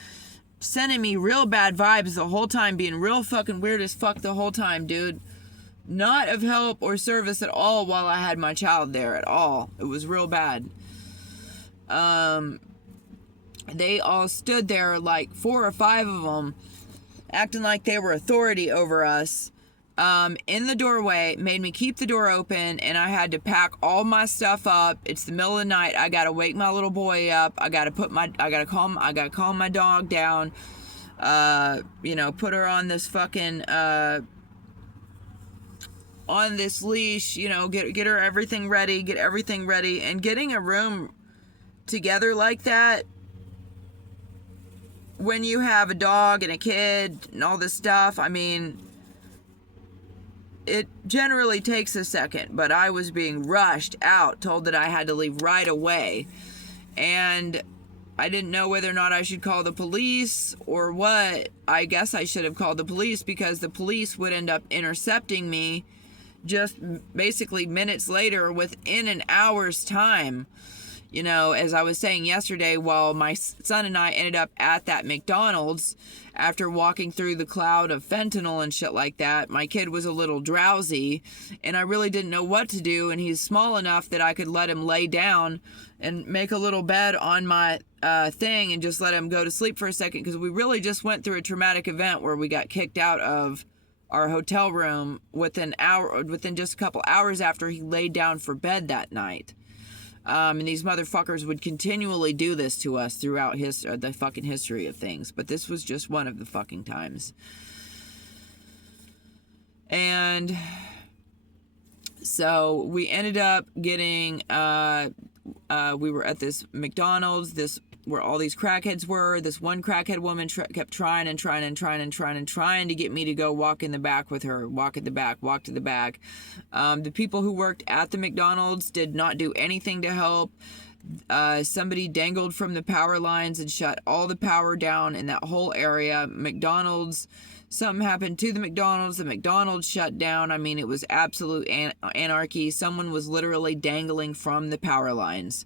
sending me real bad vibes the whole time, being real fucking weird as fuck the whole time, dude. Not of help or service at all while I had my child there at all. It was real bad. They all stood there, like 4 or 5 of them, acting like they were authority over us. In the doorway, made me keep the door open, and I had to pack all my stuff up. It's the middle of the night. I gotta wake my little boy up. I gotta calm my dog down. Put her on this fucking, on this leash, get her everything ready, and getting a room together like that when you have a dog and a kid and all this stuff, I mean, it generally takes a second, but I was being rushed out, told that I had to leave right away, and I didn't know whether or not I should call the police or what. I guess I should have called the police, because the police would end up intercepting me just basically minutes later, within an hour's time. As I was saying yesterday, while my son and I ended up at that McDonald's after walking through the cloud of fentanyl and shit like that, my kid was a little drowsy, and I really didn't know what to do, and he's small enough that I could let him lay down and make a little bed on my thing and just let him go to sleep for a second, because we really just went through a traumatic event where we got kicked out of our hotel room within just a couple hours after he laid down for bed that night. And these motherfuckers would continually do this to us throughout the fucking history of things. But this was just one of the fucking times. And so we ended up getting, we were at this McDonald's, where all these crackheads were. This one crackhead woman kept trying to get me to go walk in the back with her. Walk to the back. The people who worked at the McDonald's did not do anything to help. Somebody dangled from the power lines and shut all the power down in that whole area. Something happened to the McDonald's shut down. I mean, it was absolute anarchy. Someone was literally dangling from the power lines.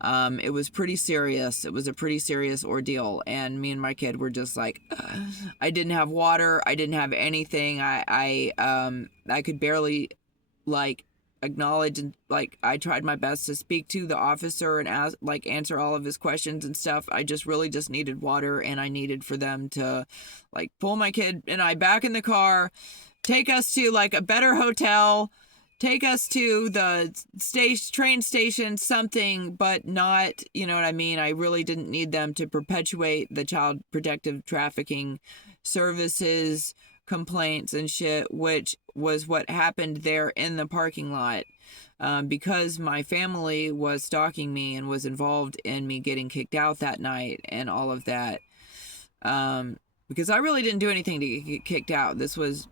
It was pretty serious. It was a pretty serious ordeal, and me and my kid were just like, I didn't have water, I didn't have anything. I could barely acknowledge, and I tried my best to speak to the officer and answer all of his questions and stuff. I just really just needed water, and I needed for them to pull my kid and I back in the car, take us to a better hotel, take us to the train station, something, but not, you know what I mean? I really didn't need them to perpetuate the child protective trafficking services complaints and shit, which was what happened there in the parking lot. Because my family was stalking me and was involved in me getting kicked out that night and all of that. Because I really didn't do anything to get kicked out. This was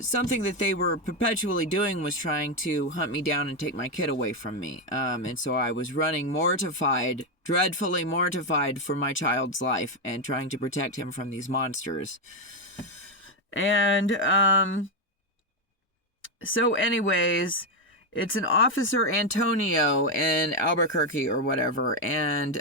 something that they were perpetually doing, was trying to hunt me down and take my kid away from me. And so I was running mortified, dreadfully mortified for my child's life and trying to protect him from these monsters. And so anyways, it's an Officer Antonio in Albuquerque or whatever, and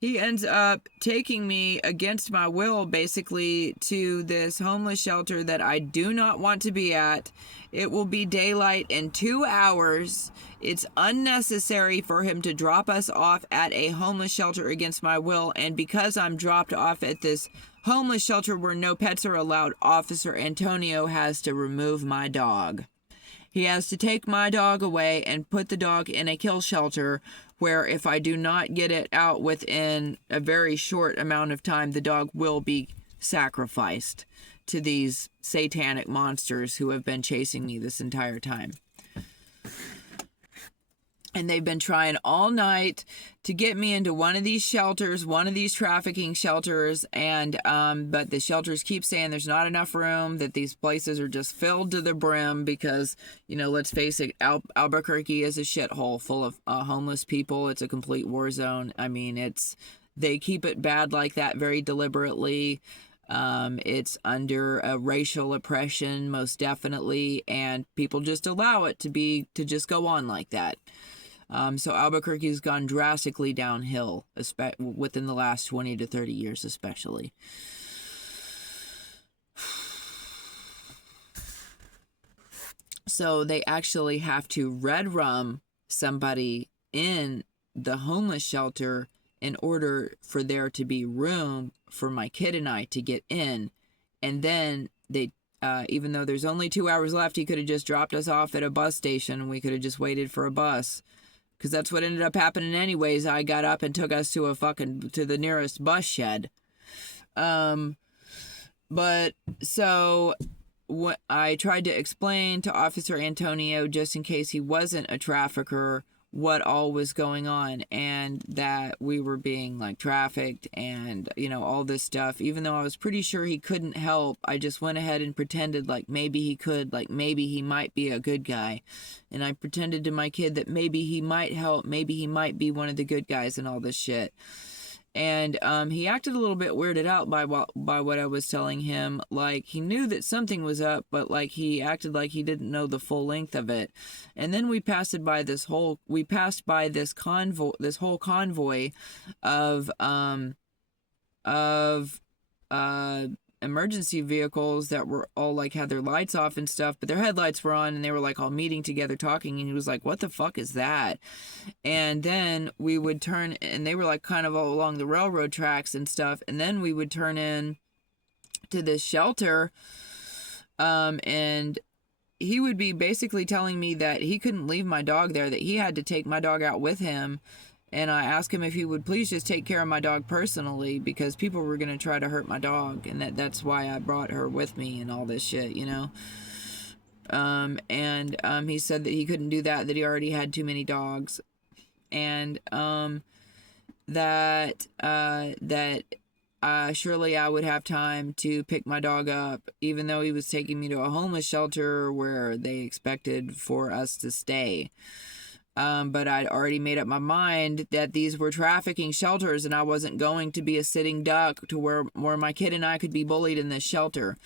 he ends up taking me against my will, basically, to this homeless shelter that I do not want to be at. It will be daylight in 2 hours. It's unnecessary for him to drop us off at a homeless shelter against my will. And because I'm dropped off at this homeless shelter where no pets are allowed, Officer Antonio has to remove my dog. He has to take my dog away and put the dog in a kill shelter where if I do not get it out within a very short amount of time, the dog will be sacrificed to these satanic monsters who have been chasing me this entire time. And they've been trying all night to get me into one of these shelters, one of these trafficking shelters, and but the shelters keep saying there's not enough room, that these places are just filled to the brim because, you know, let's face it, Albuquerque is a shithole full of homeless people. It's a complete war zone. I mean, they keep it bad like that very deliberately. It's under a racial oppression, most definitely, and people just allow it to just go on like that. So Albuquerque's gone drastically downhill, within the last 20 to 30 years especially. So they actually have to red rum somebody in the homeless shelter in order for there to be room for my kid and I to get in. And then they, even though there's only 2 hours left, he could have just dropped us off at a bus station and we could have just waited for a bus. Because that's what ended up happening anyways. I got up and took us to the nearest bus shed. But so what I tried to explain to Officer Antonio, just in case he wasn't a trafficker, what all was going on, and that we were being like trafficked and, you know, all this stuff. Even though I was pretty sure he couldn't help, I just went ahead and pretended like maybe he could, like maybe he might be a good guy. And I pretended to my kid that maybe he might help, maybe he might be one of the good guys and all this shit. And he acted a little bit weirded out by what I was telling him. Like, he knew that something was up, but like he acted like he didn't know the full length of it. And then we passed by this whole convoy of emergency vehicles that were all like had their lights off and stuff, but their headlights were on, and they were like all meeting together talking, and he was like, what the fuck is that? And then we would turn, and they were like kind of all along the railroad tracks and stuff, and then we would turn in to this shelter, and he would be basically telling me that he couldn't leave my dog there, that he had to take my dog out with him. And I asked him if he would please just take care of my dog personally, because people were going to try to hurt my dog. And that's why I brought her with me and all this shit, you know. He said that he couldn't do that he already had too many dogs. And that surely I would have time to pick my dog up, even though he was taking me to a homeless shelter where they expected for us to stay. But I'd already made up my mind that these were trafficking shelters, and I wasn't going to be a sitting duck to where my kid and I could be bullied in this shelter.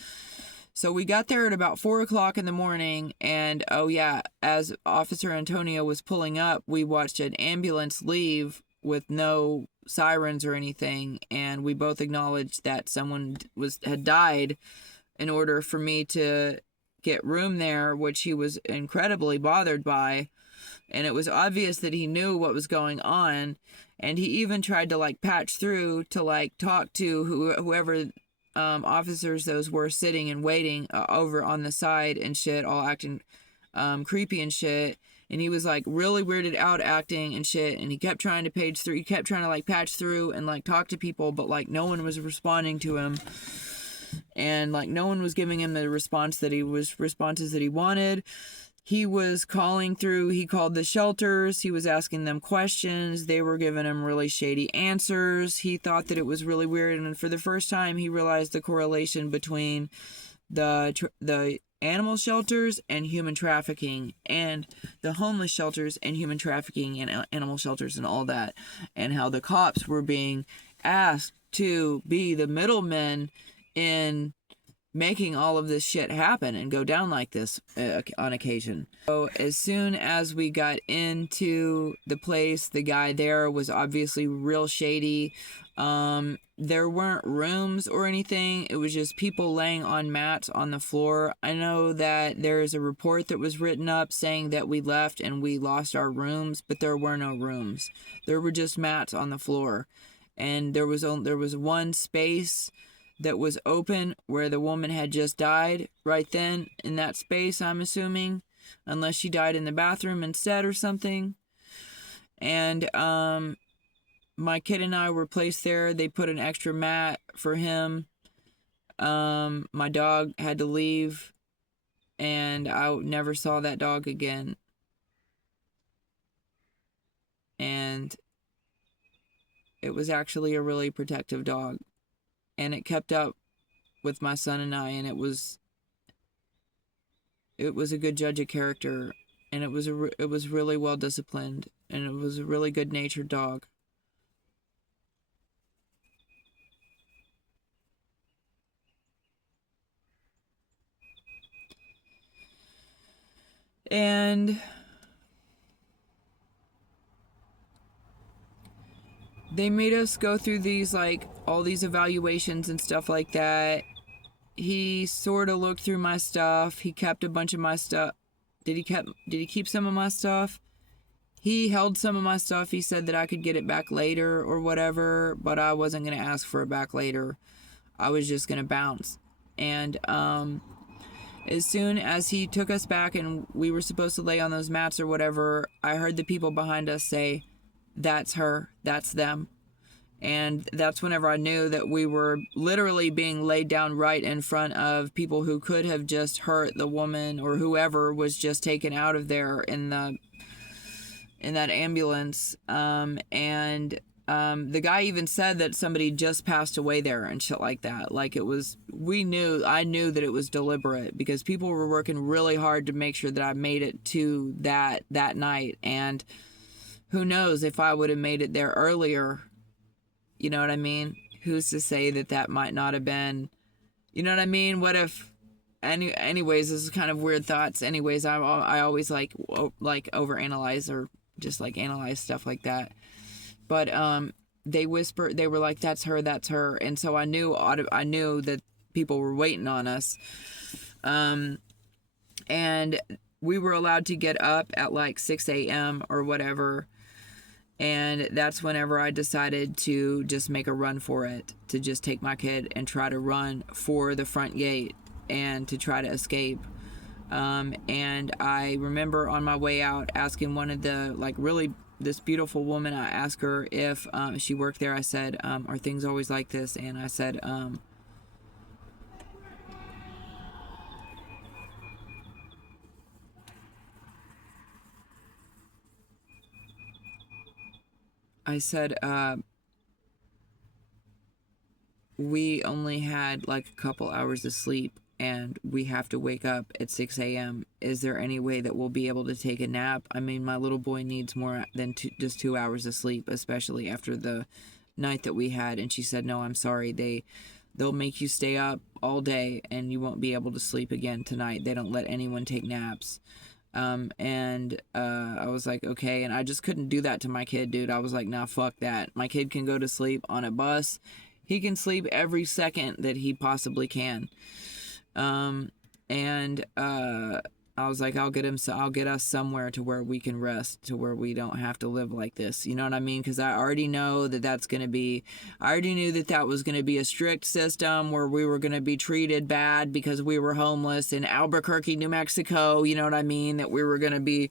So we got there at about 4 o'clock in the morning, and oh yeah, as Officer Antonio was pulling up, we watched an ambulance leave with no sirens or anything, and we both acknowledged that someone had died in order for me to get room there, which he was incredibly bothered by. And it was obvious that he knew what was going on. And he even tried to like patch through to like talk to whoever officers those were sitting and waiting over on the side and shit, all acting creepy and shit. And he was like really weirded out acting and shit. And he kept trying to he kept trying to like patch through and like talk to people, but like no one was responding to him. And like no one was giving him the responses that he wanted. He was calling through, he called the shelters, he was asking them questions, they were giving him really shady answers. He thought that it was really weird, and for the first time he realized the correlation between the animal shelters and human trafficking, and the homeless shelters and human trafficking and animal shelters and all that, and how the cops were being asked to be the middlemen in making all of this shit happen and go down like this on occasion. So as soon as we got into the place, the guy there was obviously real shady. There weren't rooms or anything. It was just people laying on mats on the floor. I know that there's a report that was written up saying that we left and we lost our rooms, but there were no rooms. There were just mats on the floor. And there was one space that was open where the woman had just died right then in that space, I'm assuming, unless she died in the bathroom instead or something. And my kid and I were placed there. They put an extra mat for him. My dog had to leave, and I never saw that dog again. And it was actually a really protective dog. And it kept up with my son and I, and it was a good judge of character, and it was really well disciplined, and it was a really good natured dog. And they made us go through these, like, all these evaluations and stuff like that. He sort of looked through my stuff. He kept a bunch of my stuff. Did he keep some of my stuff? He held some of my stuff. He said that I could get it back later or whatever, but I wasn't going to ask for it back later. I was just going to bounce. And as soon as he took us back and we were supposed to lay on those mats or whatever, I heard the people behind us say, "That's her, that's them." And that's whenever I knew that we were literally being laid down right in front of people who could have just hurt the woman or whoever was just taken out of there in that ambulance. The guy even said that somebody just passed away there and shit like that. Like I knew that it was deliberate because people were working really hard to make sure that I made it to that night. And who knows if I would have made it there earlier. You know what I mean? Who's to say that might not have been, you know what I mean? What if, anyways, this is kind of weird thoughts. Anyways, I always like overanalyze or just like analyze stuff like that. But they whispered, they were like, "That's her, that's her." And so I knew that people were waiting on us. And we were allowed to get up at like 6 a.m. or whatever. And that's whenever I decided to just make a run for it, to just take my kid and try to run for the front gate and to try to escape. And I remember on my way out asking one of the, like, really this beautiful woman, I asked her if she worked there. I said, "Are things always like this?" And I said, we only had like a couple hours of sleep and we have to wake up at 6 a.m. Is there any way that we'll be able to take a nap? I mean, my little boy needs more than just 2 hours of sleep, especially after the night that we had. And she said, "No, I'm sorry. They'll make you stay up all day and you won't be able to sleep again tonight. They don't let anyone take naps." I was like, okay. And I just couldn't do that to my kid, dude. I was like, nah, fuck that. My kid can go to sleep on a bus. He can sleep every second that he possibly can. I was like, I'll get him, so I'll get us somewhere to where we can rest, to where we don't have to live like this. You know what I mean? Because I already know that that's going to be, I already knew that that was going to be a strict system where we were going to be treated bad because we were homeless in Albuquerque, New Mexico. You know what I mean? That we were going to be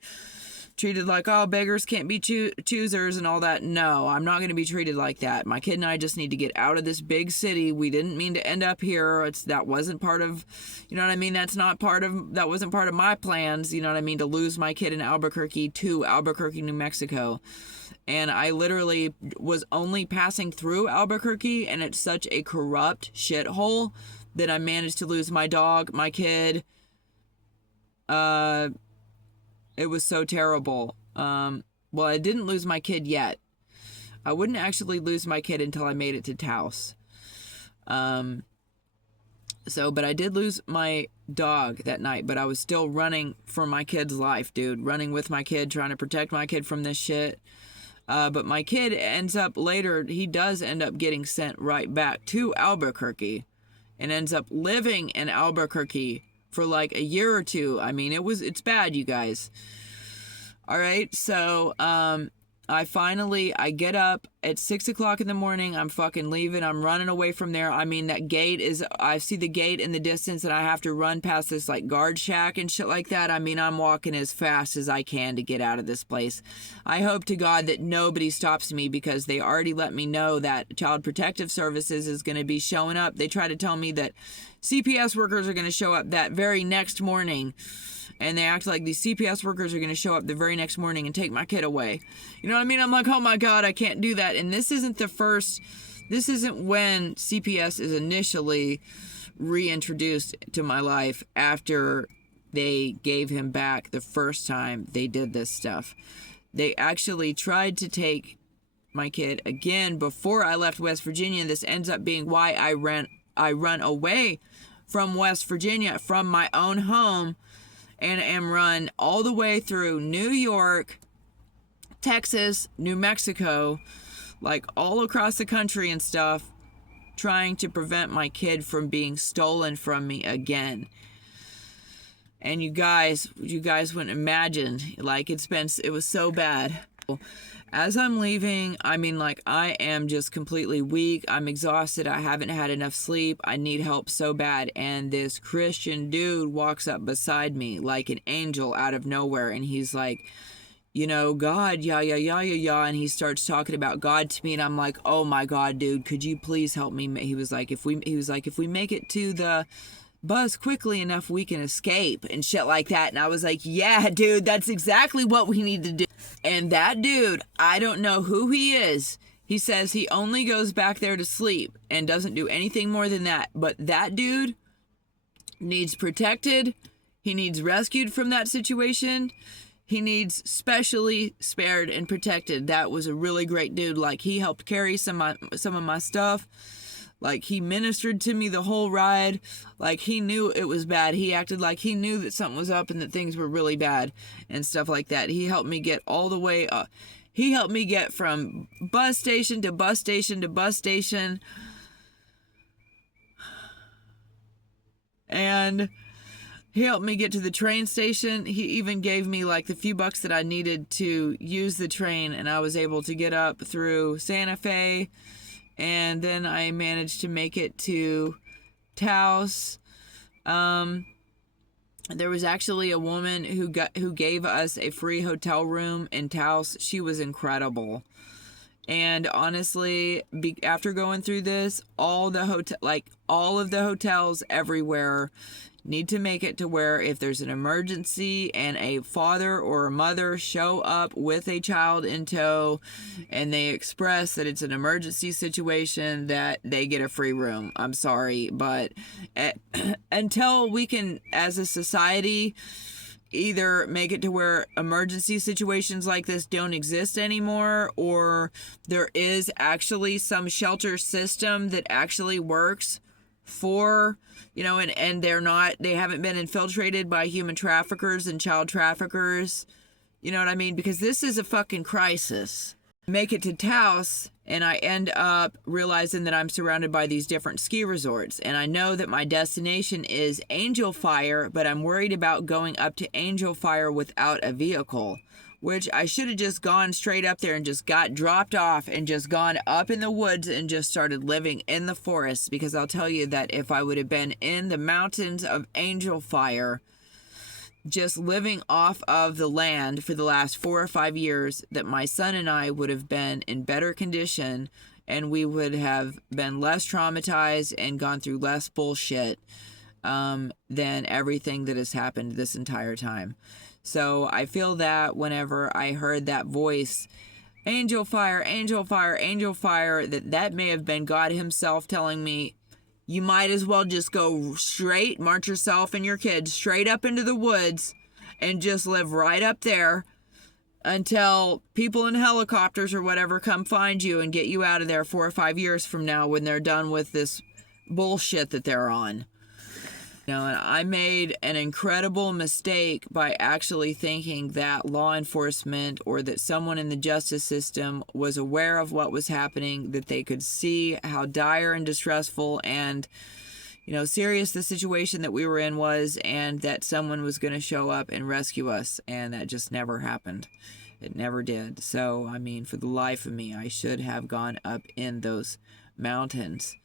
treated like, oh, beggars can't be choosers and all that. No, I'm not going to be treated like that. My kid and I just need to get out of this big city. We didn't mean to end up here. That wasn't part of, you know what I mean? That wasn't part of my plans, you know what I mean? To lose my kid in Albuquerque to Albuquerque, New Mexico. And I literally was only passing through Albuquerque, and it's such a corrupt shithole that I managed to lose my dog, my kid, it was so terrible. Well, I didn't lose my kid yet. I wouldn't actually lose my kid until I made it to Taos. But I did lose my dog that night, but I was still running for my kid's life, dude. Running with my kid, trying to protect my kid from this shit. But my kid he does end up getting sent right back to Albuquerque and ends up living in Albuquerque for like a year or two. I mean, it's bad, you guys. All right, so I get up at 6 o'clock in the morning. I'm fucking leaving. I'm running away from there. I mean, I see the gate in the distance, and I have to run past this like guard shack and shit like that. I mean, I'm walking as fast as I can to get out of this place. I hope to God that nobody stops me, because they already let me know that Child Protective Services is going to be showing up. They try to tell me that CPS workers are going to show up that very next morning. And they act like these CPS workers are going to show up the very next morning and take my kid away. You know what I mean? I'm like, oh my God, I can't do that. And this isn't when CPS is initially reintroduced to my life after they gave him back the first time they did this stuff. They actually tried to take my kid again before I left West Virginia. This ends up being why I run away from West Virginia, from my own home, and am run all the way through New York, Texas, New Mexico, like all across the country and stuff, trying to prevent my kid from being stolen from me again. And you guys wouldn't imagine, like it was so bad. As I'm leaving, I mean, like, I am just completely weak. I'm exhausted. I haven't had enough sleep. I need help so bad. And this Christian dude walks up beside me like an angel out of nowhere. And he's like, you know, God, yeah. And he starts talking about God to me. And I'm like, oh my God, dude, could you please help me? He was like, if we make it to the bus quickly enough, we can escape and shit like that. And I was like, yeah, dude, that's exactly what we need to do. And that dude, I don't know who he is. He says he only goes back there to sleep and doesn't do anything more than that. But that dude needs protected. He needs rescued from that situation. He needs specially spared and protected. That was a really great dude. Like, he helped carry some of my stuff. Like, he ministered to me the whole ride. Like, he knew it was bad. He acted like he knew that something was up and that things were really bad and stuff like that. He helped me get all the way up. He helped me get from bus station to bus station to bus station. And he helped me get to the train station. He even gave me like the few bucks that I needed to use the train. And I was able to get up through Santa Fe. And then I managed to make it to Taos. There was actually a woman who gave us a free hotel room in Taos. She was incredible. And honestly, after going through this, all of the hotels everywhere need to make it to where if there's an emergency and a father or a mother show up with a child in tow and they express that it's an emergency situation, that they get a free room. I'm sorry, but until we can, as a society, either make it to where emergency situations like this don't exist anymore, or there is actually some shelter system that actually works for, you know, and they haven't been infiltrated by human traffickers and child traffickers, you know what I mean? Because this is a fucking crisis. Make it to Taos, And I end up realizing that I'm surrounded by these different ski resorts. And I know that my destination is Angel Fire, but I'm worried about going up to Angel Fire without a vehicle, which I should have just gone straight up there and just got dropped off and just gone up in the woods and just started living in the forest. Because I'll tell you that if I would have been in the mountains of Angel Fire, just living off of the land for the last 4 or 5 years, that my son and I would have been in better condition, and we would have been less traumatized and gone through less bullshit than everything that has happened this entire time. So I feel that whenever I heard that voice, Angel Fire, Angel Fire, Angel Fire, that may have been God himself telling me, you might as well just go straight, march yourself and your kids straight up into the woods and just live right up there until people in helicopters or whatever come find you and get you out of there 4 or 5 years from now when they're done with this bullshit that they're on. You know, and I made an incredible mistake by actually thinking that law enforcement or that someone in the justice system was aware of what was happening, that they could see how dire and distressful and, you know, serious the situation that we were in was, and that someone was going to show up and rescue us. And that just never happened. It never did. So, I mean, for the life of me, I should have gone up in those mountains.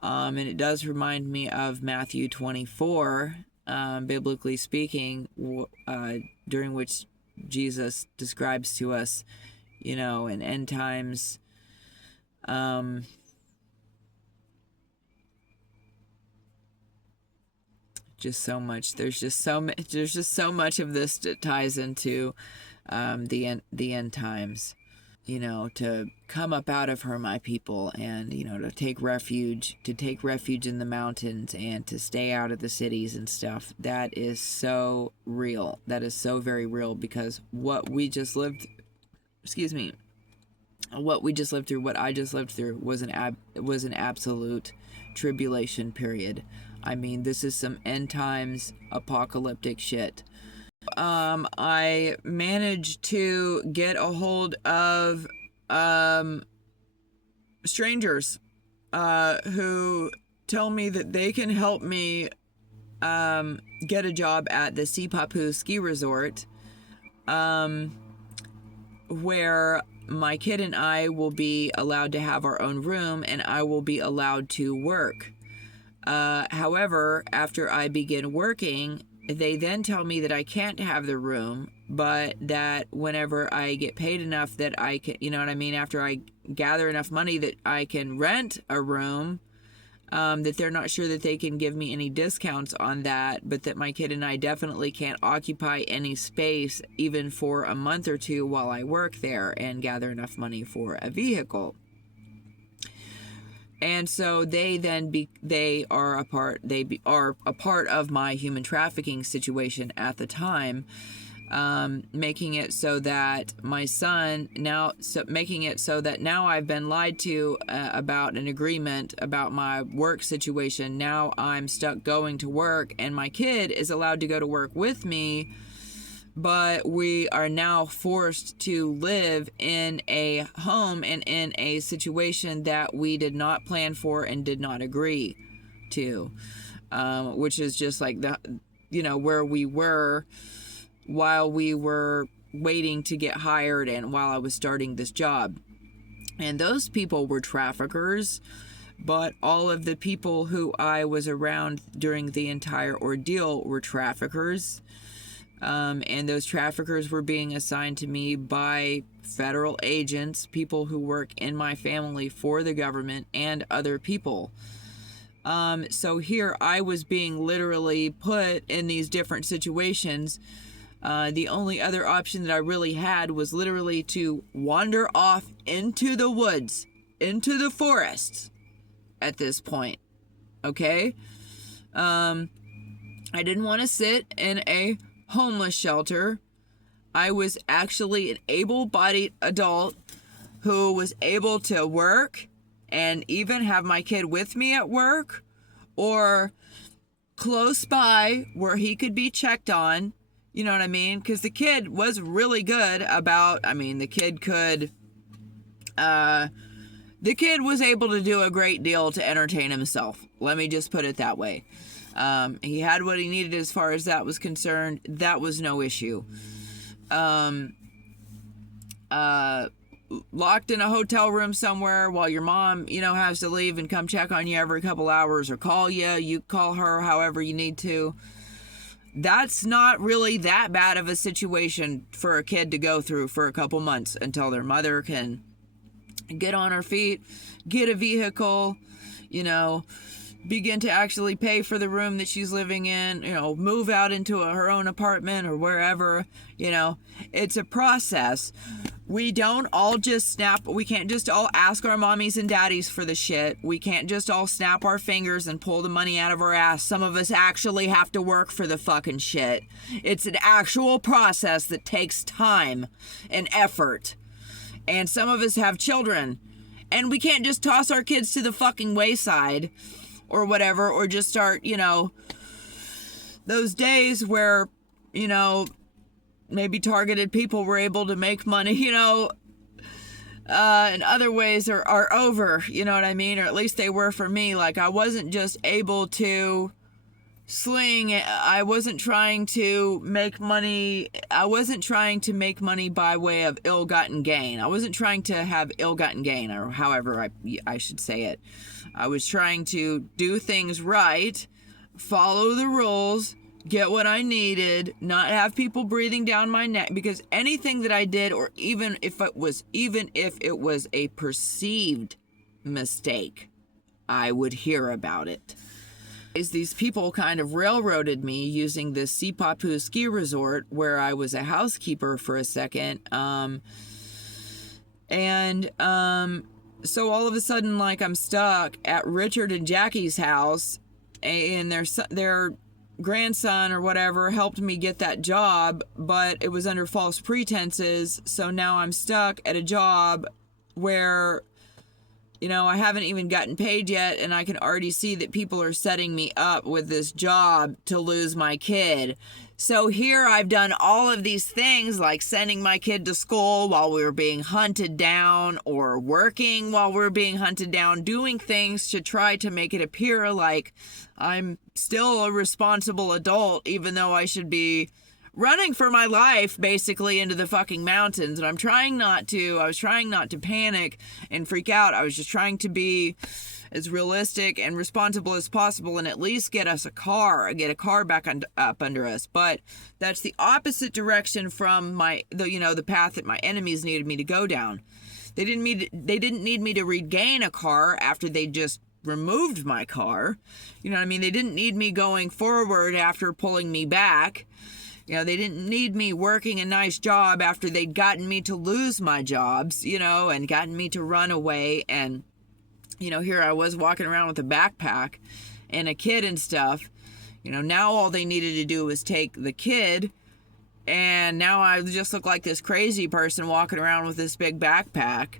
And it does remind me of Matthew 24, biblically speaking, during which Jesus describes to us, you know, in end times, just so much. There's just so much of this that ties into the end times. You know, to come up out of her, my people, and, you know, to take refuge in the mountains and to stay out of the cities and stuff. That is so real. That is so very real, because what I just lived through was an absolute tribulation period. I mean, this is some end times apocalyptic shit. I managed to get a hold of strangers who tell me that they can help me get a job at the Sipapu ski resort, where my kid and I will be allowed to have our own room and I will be allowed to work. However, after I begin working, they then tell me that I can't have the room, but that whenever I get paid enough that I can, you know what I mean, after I gather enough money that I can rent a room, that they're not sure that they can give me any discounts on that, but that my kid and I definitely can't occupy any space even for a month or two while I work there and gather enough money for a vehicle. And so they are a part of my human trafficking situation at the time, making it so that now I've been lied to about an agreement about my work situation. Now I'm stuck going to work, and my kid is allowed to go to work with me, but we are now forced to live in a home and in a situation that we did not plan for and did not agree to, which is just like where we were while we were waiting to get hired and while I was starting this job. And those people were traffickers, but all of the people who I was around during the entire ordeal were traffickers. And those traffickers were being assigned to me by federal agents, people who work in my family for the government and other people. So here I was being literally put in these different situations. The only other option that I really had was literally to wander off into the woods, into the forests at this point. Okay? I didn't want to sit in a homeless shelter. I was actually an able-bodied adult who was able to work and even have my kid with me at work or close by where he could be checked on. You know what I mean? Because the kid was really good about, the kid could The kid was able to do a great deal to entertain himself. Let me just put it that way. He had what he needed as far as that was concerned. That was no issue. Locked in a hotel room somewhere while your mom, has to leave and come check on you every couple hours or call you. You call her however you need to. That's not really that bad of a situation for a kid to go through for a couple months until their mother can get on her feet, get a vehicle, begin to actually pay for the room that she's living in, move out into her own apartment or wherever, it's a process. We don't all just snap. We can't just all ask our mommies and daddies for the shit. We can't just all snap our fingers and pull the money out of our ass. Some of us actually have to work for the fucking shit. It's an actual process that takes time and effort. And some of us have children. And we can't just toss our kids to the fucking wayside or whatever, or just start, those days where, maybe targeted people were able to make money, and other ways are over, you know what I mean? Or at least they were for me. Like, I wasn't just able to sling. I wasn't trying to make money. I wasn't trying to make money by way of ill-gotten gain. I wasn't trying to have ill-gotten gain, or however I should say it. I was trying to do things right, follow the rules, get what I needed, not have people breathing down my neck, because anything that I did, or even if it was a perceived mistake, I would hear about it. These people kind of railroaded me using this Sipapu ski resort where I was a housekeeper for a second. So all of a sudden, like, I'm stuck at Richard and Jackie's house, and their grandson or whatever helped me get that job, but it was under false pretenses. So now I'm stuck at a job where, I haven't even gotten paid yet, and I can already see that people are setting me up with this job to lose my kid. So here I've done all of these things, like sending my kid to school while we were being hunted down, or working while we were being hunted down, doing things to try to make it appear like I'm still a responsible adult, even though I should be running for my life basically into the fucking mountains. And I was trying not to panic and freak out. I was just trying to be as realistic and responsible as possible, and at least get a car back up under us. But that's the opposite direction from the path that my enemies needed me to go down. They didn't need me to regain a car after they just removed my car. You know what I mean? They didn't need me going forward after pulling me back. They didn't need me working a nice job after they'd gotten me to lose my jobs, and gotten me to run away. And, here I was walking around with a backpack and a kid and stuff. Now all they needed to do was take the kid, and now I just look like this crazy person walking around with this big backpack,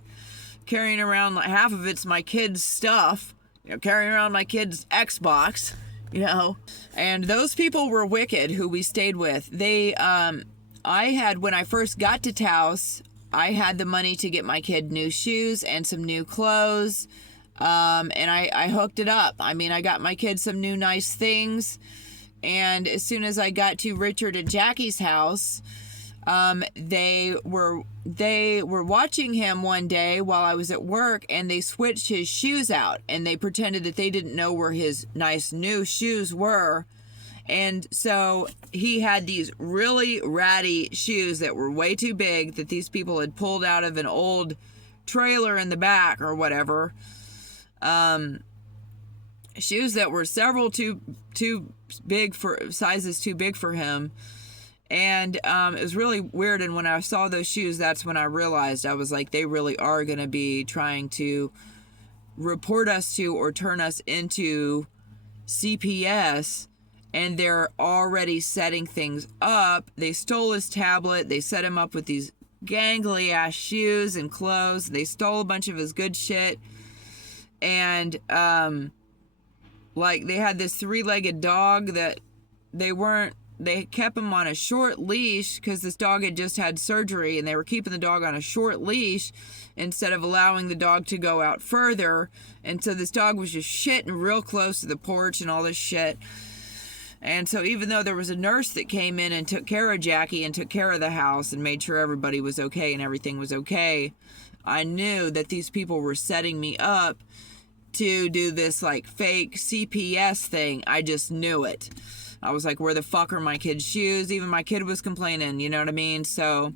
carrying around, like, half of it's my kid's stuff, carrying around my kid's Xbox. And those people were wicked who we stayed with. When I first got to Taos, I had the money to get my kid new shoes and some new clothes. And I hooked it up. I got my kid some new nice things. And as soon as I got to Richard and Jackie's house, they were watching him one day while I was at work, and they switched his shoes out, and they pretended that they didn't know where his nice new shoes were. And so he had these really ratty shoes that were way too big, that these people had pulled out of an old trailer in the back or whatever. Shoes that were several sizes too big for him. And it was really weird. And when I saw those shoes, that's when I realized, I was like, they really are going to be trying to report us to or turn us into CPS. And they're already setting things up. They stole his tablet. They set him up with these gangly ass shoes and clothes. They stole a bunch of his good shit. And they had this 3-legged dog that they weren't they kept him on a short leash because this dog had just had surgery, and they were keeping the dog on a short leash instead of allowing the dog to go out further. And so this dog was just shitting real close to the porch and all this shit. And so even though there was a nurse that came in and took care of Jackie and took care of the house and made sure everybody was okay and everything was okay, I knew that these people were setting me up to do this like fake CPS thing. I just knew it. I was like, where the fuck are my kids' shoes? Even my kid was complaining, you know what I mean? So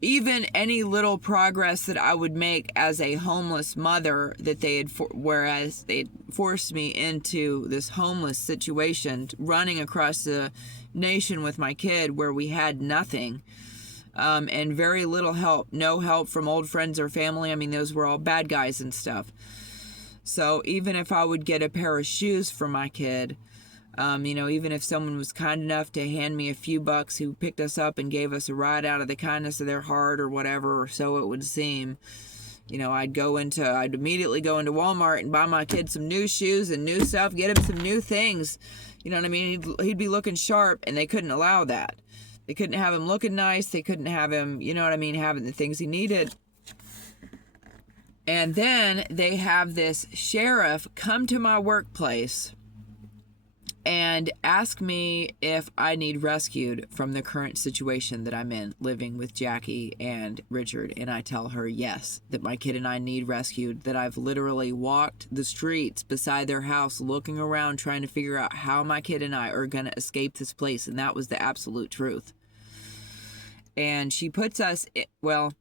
even any little progress that I would make as a homeless mother, that they had, whereas they forced me into this homeless situation, running across the nation with my kid where we had nothing, and very little help, no help from old friends or family. I mean, those were all bad guys and stuff. So even if I would get a pair of shoes for my kid, you know, even if someone was kind enough to hand me a few bucks, who picked us up and gave us a ride out of the kindness of their heart or whatever, or so it would seem, you know, I'd immediately go into Walmart and buy my kid some new shoes and new stuff, get him some new things. You know what I mean? He'd be looking sharp, and they couldn't allow that. They couldn't have him looking nice. They couldn't have him, you know what I mean, having the things he needed. And then they have this sheriff come to my workplace and ask me if I need rescued from the current situation that I'm in, living with Jackie and Richard. And I tell her yes, that my kid and I need rescued, that I've literally walked the streets beside their house looking around trying to figure out how my kid and I are going to escape this place. And that was the absolute truth. And she puts us, well,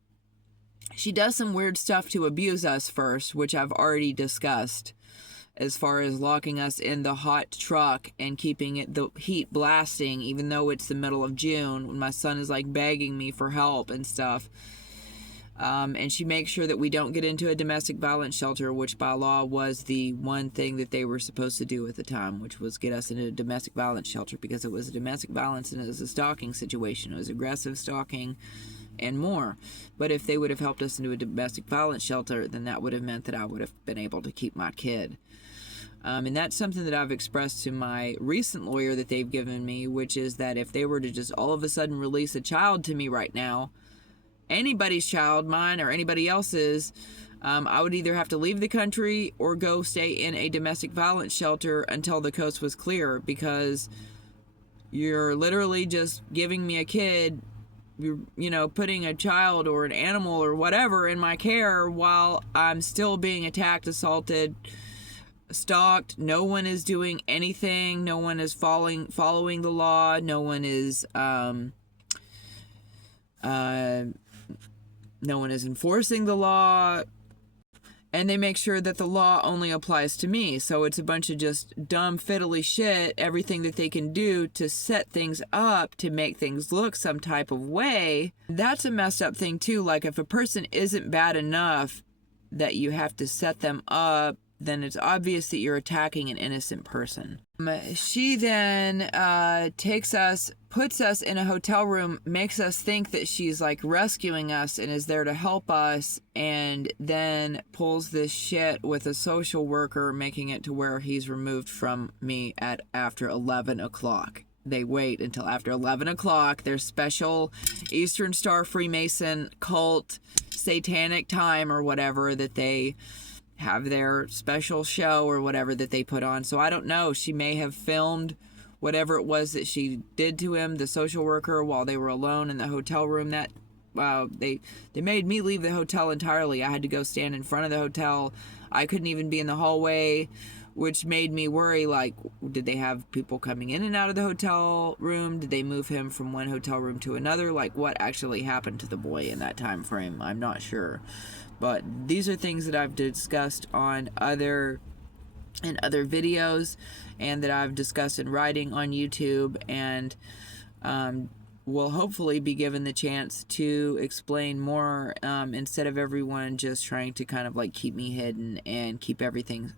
she does some weird stuff to abuse us first, which I've already discussed, as far as locking us in the hot truck and keeping the heat blasting, even though it's the middle of June, when my son is like begging me for help and stuff. And she makes sure that we don't get into a domestic violence shelter, which by law was the one thing that they were supposed to do at the time, which was get us into a domestic violence shelter, because it was a domestic violence and it was a stalking situation. It was aggressive stalking and more. But if they would have helped us into a domestic violence shelter, then that would have meant that I would have been able to keep my kid. And that's something that I've expressed to my recent lawyer that they've given me, which is that if they were to just all of a sudden release a child to me right now, anybody's child, mine or anybody else's, I would either have to leave the country or go stay in a domestic violence shelter until the coast was clear, because you're literally just giving me a kid, you know, putting a child or an animal or whatever in my care while I'm still being attacked, assaulted, stalked. No one is doing anything. No one is following the law. No one is no one is enforcing the law, and they make sure that the law only applies to me. So it's a bunch of just dumb, fiddly shit, everything that they can do to set things up to make things look some type of way. That's a messed up thing too. Like, if a person isn't bad enough that you have to set them up, then it's obvious that you're attacking an innocent person. She then puts us in a hotel room, makes us think that she's like rescuing us and is there to help us, and then pulls this shit with a social worker, making it to where he's removed from me at after 11 o'clock. They wait until after 11 o'clock, their special Eastern Star Freemason cult satanic time or whatever that they have, their special show or whatever that they put on. So I don't know. She may have filmed whatever it was that she did to him, the social worker, while they were alone in the hotel room. That they made me leave the hotel entirely. I had to go stand in front of the hotel. I couldn't even be in the hallway, which made me worry, like, did they have people coming in and out of the hotel room? Did they move him from one hotel room to another? Like, what actually happened to the boy in that time frame? I'm not sure. But these are things that I've discussed on other videos, and that I've discussed in writing on YouTube, and will hopefully be given the chance to explain more, instead of everyone just trying to kind of like keep me hidden and keep everything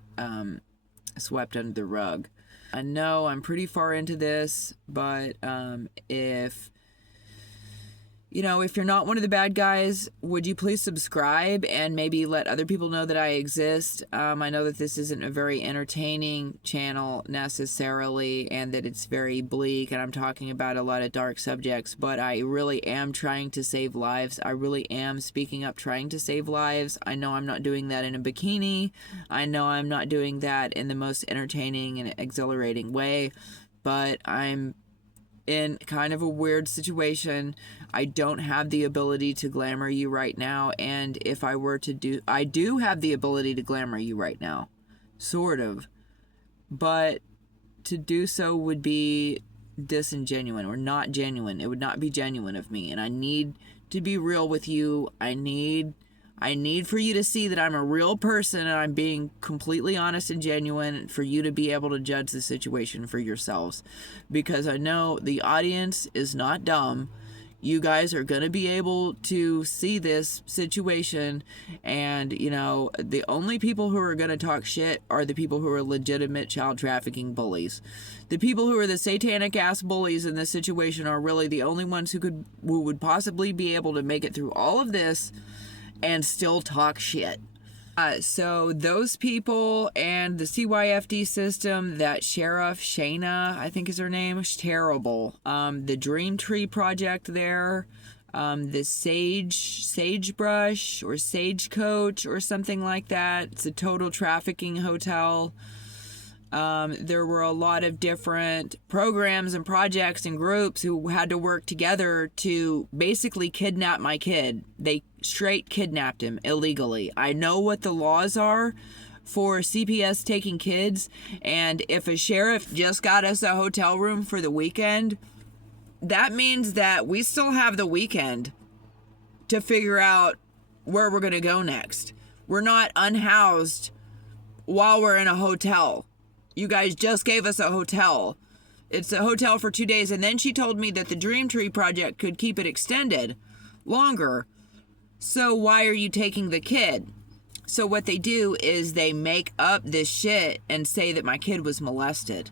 swept under the rug. I know I'm pretty far into this, but if You know, if you're not one of the bad guys, would you please subscribe and maybe let other people know that I exist? I know that this isn't a very entertaining channel necessarily, and that it's very bleak, and I'm talking about a lot of dark subjects, but I really am trying to save lives. I really am speaking up, trying to save lives. I know I'm not doing that in a bikini. I know I'm not doing that in the most entertaining and exhilarating way, but I'm in kind of a weird situation. I don't have the ability to glamour you right now, and if I were to I do have the ability to glamour you right now, sort of, but to do so would be disingenuine or not genuine. It would not be genuine of me, and I need to be real with you. I need for you to see that I'm a real person and I'm being completely honest and genuine, for you to be able to judge the situation for yourselves. Because I know the audience is not dumb. You guys are going to be able to see this situation, and, you know, the only people who are going to talk shit are the people who are legitimate child trafficking bullies. The people who are the satanic ass bullies in this situation are really the only ones who would possibly be able to make it through all of this and still talk shit. So those people and the CYFD system, that Sheriff Shayna, I think is her name, is terrible. The Dream Tree Project there, the Sagebrush or Stagecoach or something like that. It's a total trafficking hotel. There were a lot of different programs and projects and groups who had to work together to basically kidnap my kid. They straight kidnapped him illegally. I know what the laws are for CPS taking kids, and if a sheriff just got us a hotel room for the weekend, that means that we still have the weekend to figure out where we're going to go next. We're not unhoused while we're in a hotel. You guys just gave us a hotel. It's a hotel for 2 days. And then she told me that the Dream Tree Project could keep it extended longer. So why are you taking the kid? So what they do is they make up this shit and say that my kid was molested.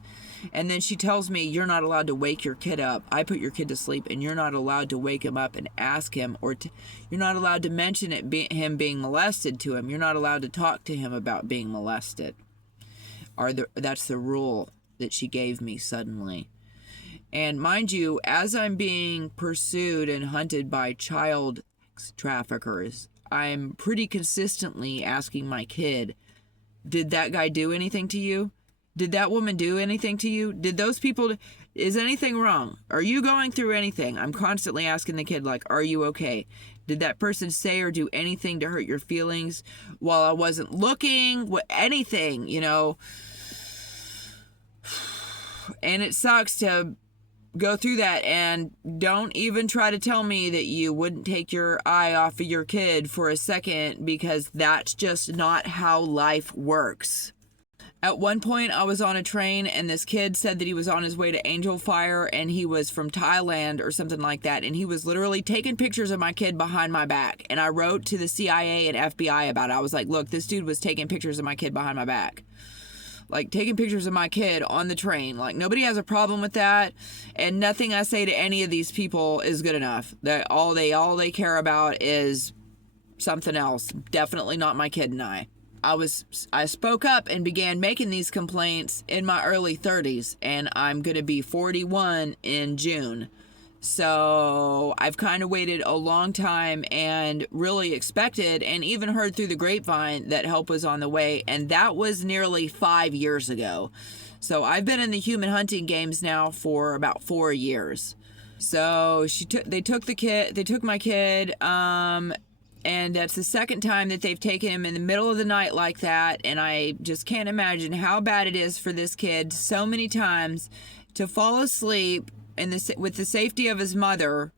And then she tells me, you're not allowed to wake your kid up. I put your kid to sleep, and you're not allowed to wake him up and ask him, or you're not allowed to mention him being molested to him. You're not allowed to talk to him about being molested. That's the rule that she gave me suddenly. And mind you, as I'm being pursued and hunted by child traffickers, I'm pretty consistently asking my kid, did that guy do anything to you? Did that woman do anything to you? Did those people, is anything wrong? Are you going through anything? I'm constantly asking the kid, like, are you okay? Did that person say or do anything to hurt your feelings while I wasn't looking? Anything, you know? And it sucks to go through that, and don't even try to tell me that you wouldn't take your eye off of your kid for a second, because that's just not how life works. At one point, I was on a train, and this kid said that he was on his way to Angel Fire, and he was from Thailand or something like that, and he was literally taking pictures of my kid behind my back. And I wrote to the CIA and FBI about it. I was like, look, this dude was taking pictures of my kid behind my back. Like, taking pictures of my kid on the train. Like, nobody has a problem with that, and nothing I say to any of these people is good enough. That all they care about is something else. Definitely not my kid and I. I spoke up and began making these complaints in my early 30s, and I'm going to be 41 in June. So I've kind of waited a long time and really expected and even heard through the grapevine that help was on the way, and that was nearly 5 years ago. So I've been in the human hunting games now for about 4 years. So they took my kid, and that's the second time that they've taken him in the middle of the night like that, and I just can't imagine how bad it is for this kid so many times to fall asleep with the safety of his mother,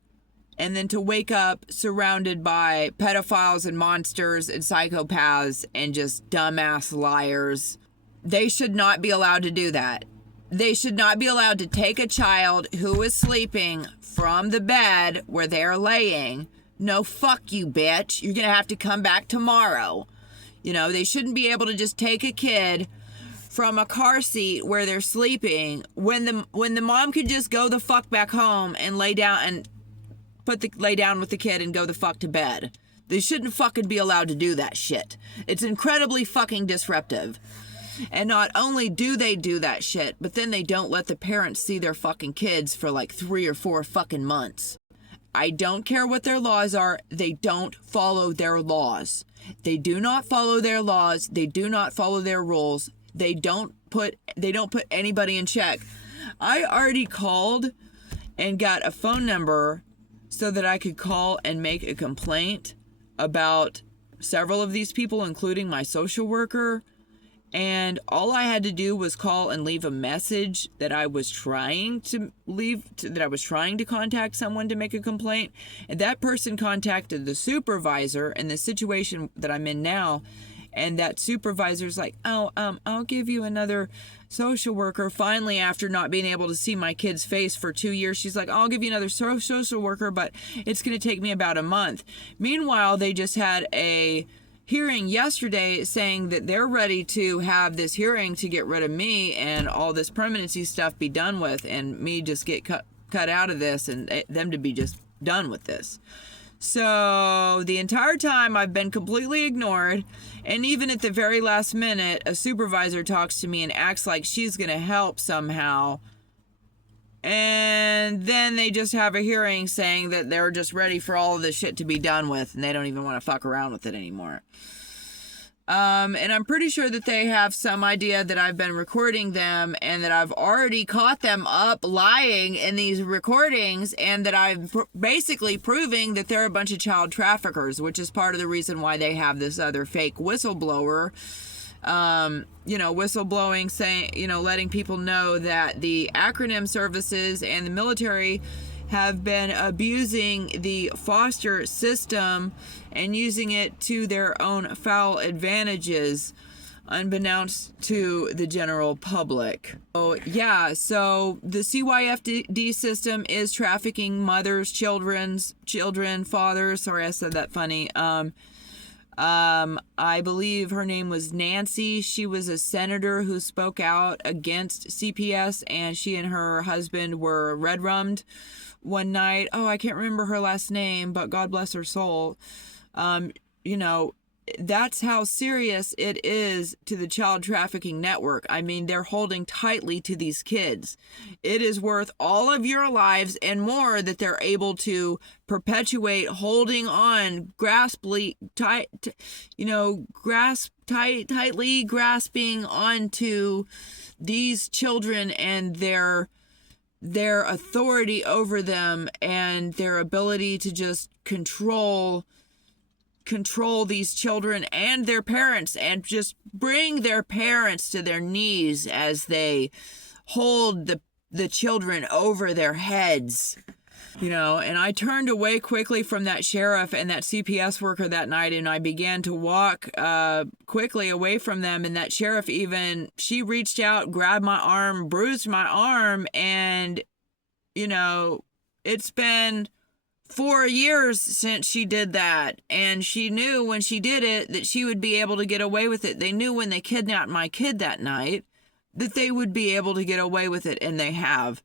and then to wake up surrounded by pedophiles and monsters and psychopaths and just dumbass liars. They should not be allowed to do that. They should not be allowed to take a child who is sleeping from the bed where they're laying. No, fuck you, bitch. You're gonna have to come back tomorrow. You know, they shouldn't be able to just take a kid from a car seat where they're sleeping when the mom could just go the fuck back home and lay down and lay down with the kid and go the fuck to bed. They shouldn't fucking be allowed to do that shit. It's incredibly fucking disruptive. And not only do they do that shit, but then they don't let the parents see their fucking kids for like 3 or 4 fucking months. I don't care what their laws are. They don't follow their laws. They do not follow their laws. They do not follow their rules. They don't put anybody in check. I already called and got a phone number so that I could call and make a complaint about several of these people, including my social worker. And all I had to do was call and leave a message that I was trying to contact someone to make a complaint. And that person contacted the supervisor in the situation that I'm in now. And that supervisor's like, I'll give you another social worker. Finally, after not being able to see my kid's face for 2 years, she's like, I'll give you another social worker, but it's going to take me about a month. Meanwhile, they just had a hearing yesterday saying that they're ready to have this hearing to get rid of me and all this permanency stuff be done with, and me just get cut out of this and them to be just done with this. So the entire time I've been completely ignored, and even at the very last minute, a supervisor talks to me and acts like she's going to help somehow. And then they just have a hearing saying that they're just ready for all of this shit to be done with, and they don't even want to fuck around with it anymore. And I'm pretty sure that they have some idea that I've been recording them and that I've already caught them up lying in these recordings, and that I'm basically proving that they're a bunch of child traffickers, which is part of the reason why they have this other fake whistleblower, whistleblowing, saying, letting people know that the acronym services and the military have been abusing the foster system and using it to their own foul advantages, unbeknownst to the general public. So the CYFD system is trafficking mothers, children, fathers. Sorry, I said that funny. I believe her name was Nancy. She was a senator who spoke out against CPS, and she and her husband were red-rummed one night. Oh, I can't remember her last name, but God bless her soul. That's how serious it is to the child trafficking network. I mean, they're holding tightly to these kids. It is worth all of your lives and more that they're able to perpetuate holding on, tightly grasping onto these children and their authority over them and their ability to just control these children and their parents, and just bring their parents to their knees as they hold the children over their heads. And I turned away quickly from that sheriff and that CPS worker that night, and I began to walk quickly away from them. And that sheriff she reached out, grabbed my arm, bruised my arm, and it's been 4 years since she did that, and she knew when she did it that she would be able to get away with it. They knew when they kidnapped my kid that night that they would be able to get away with it, and they have.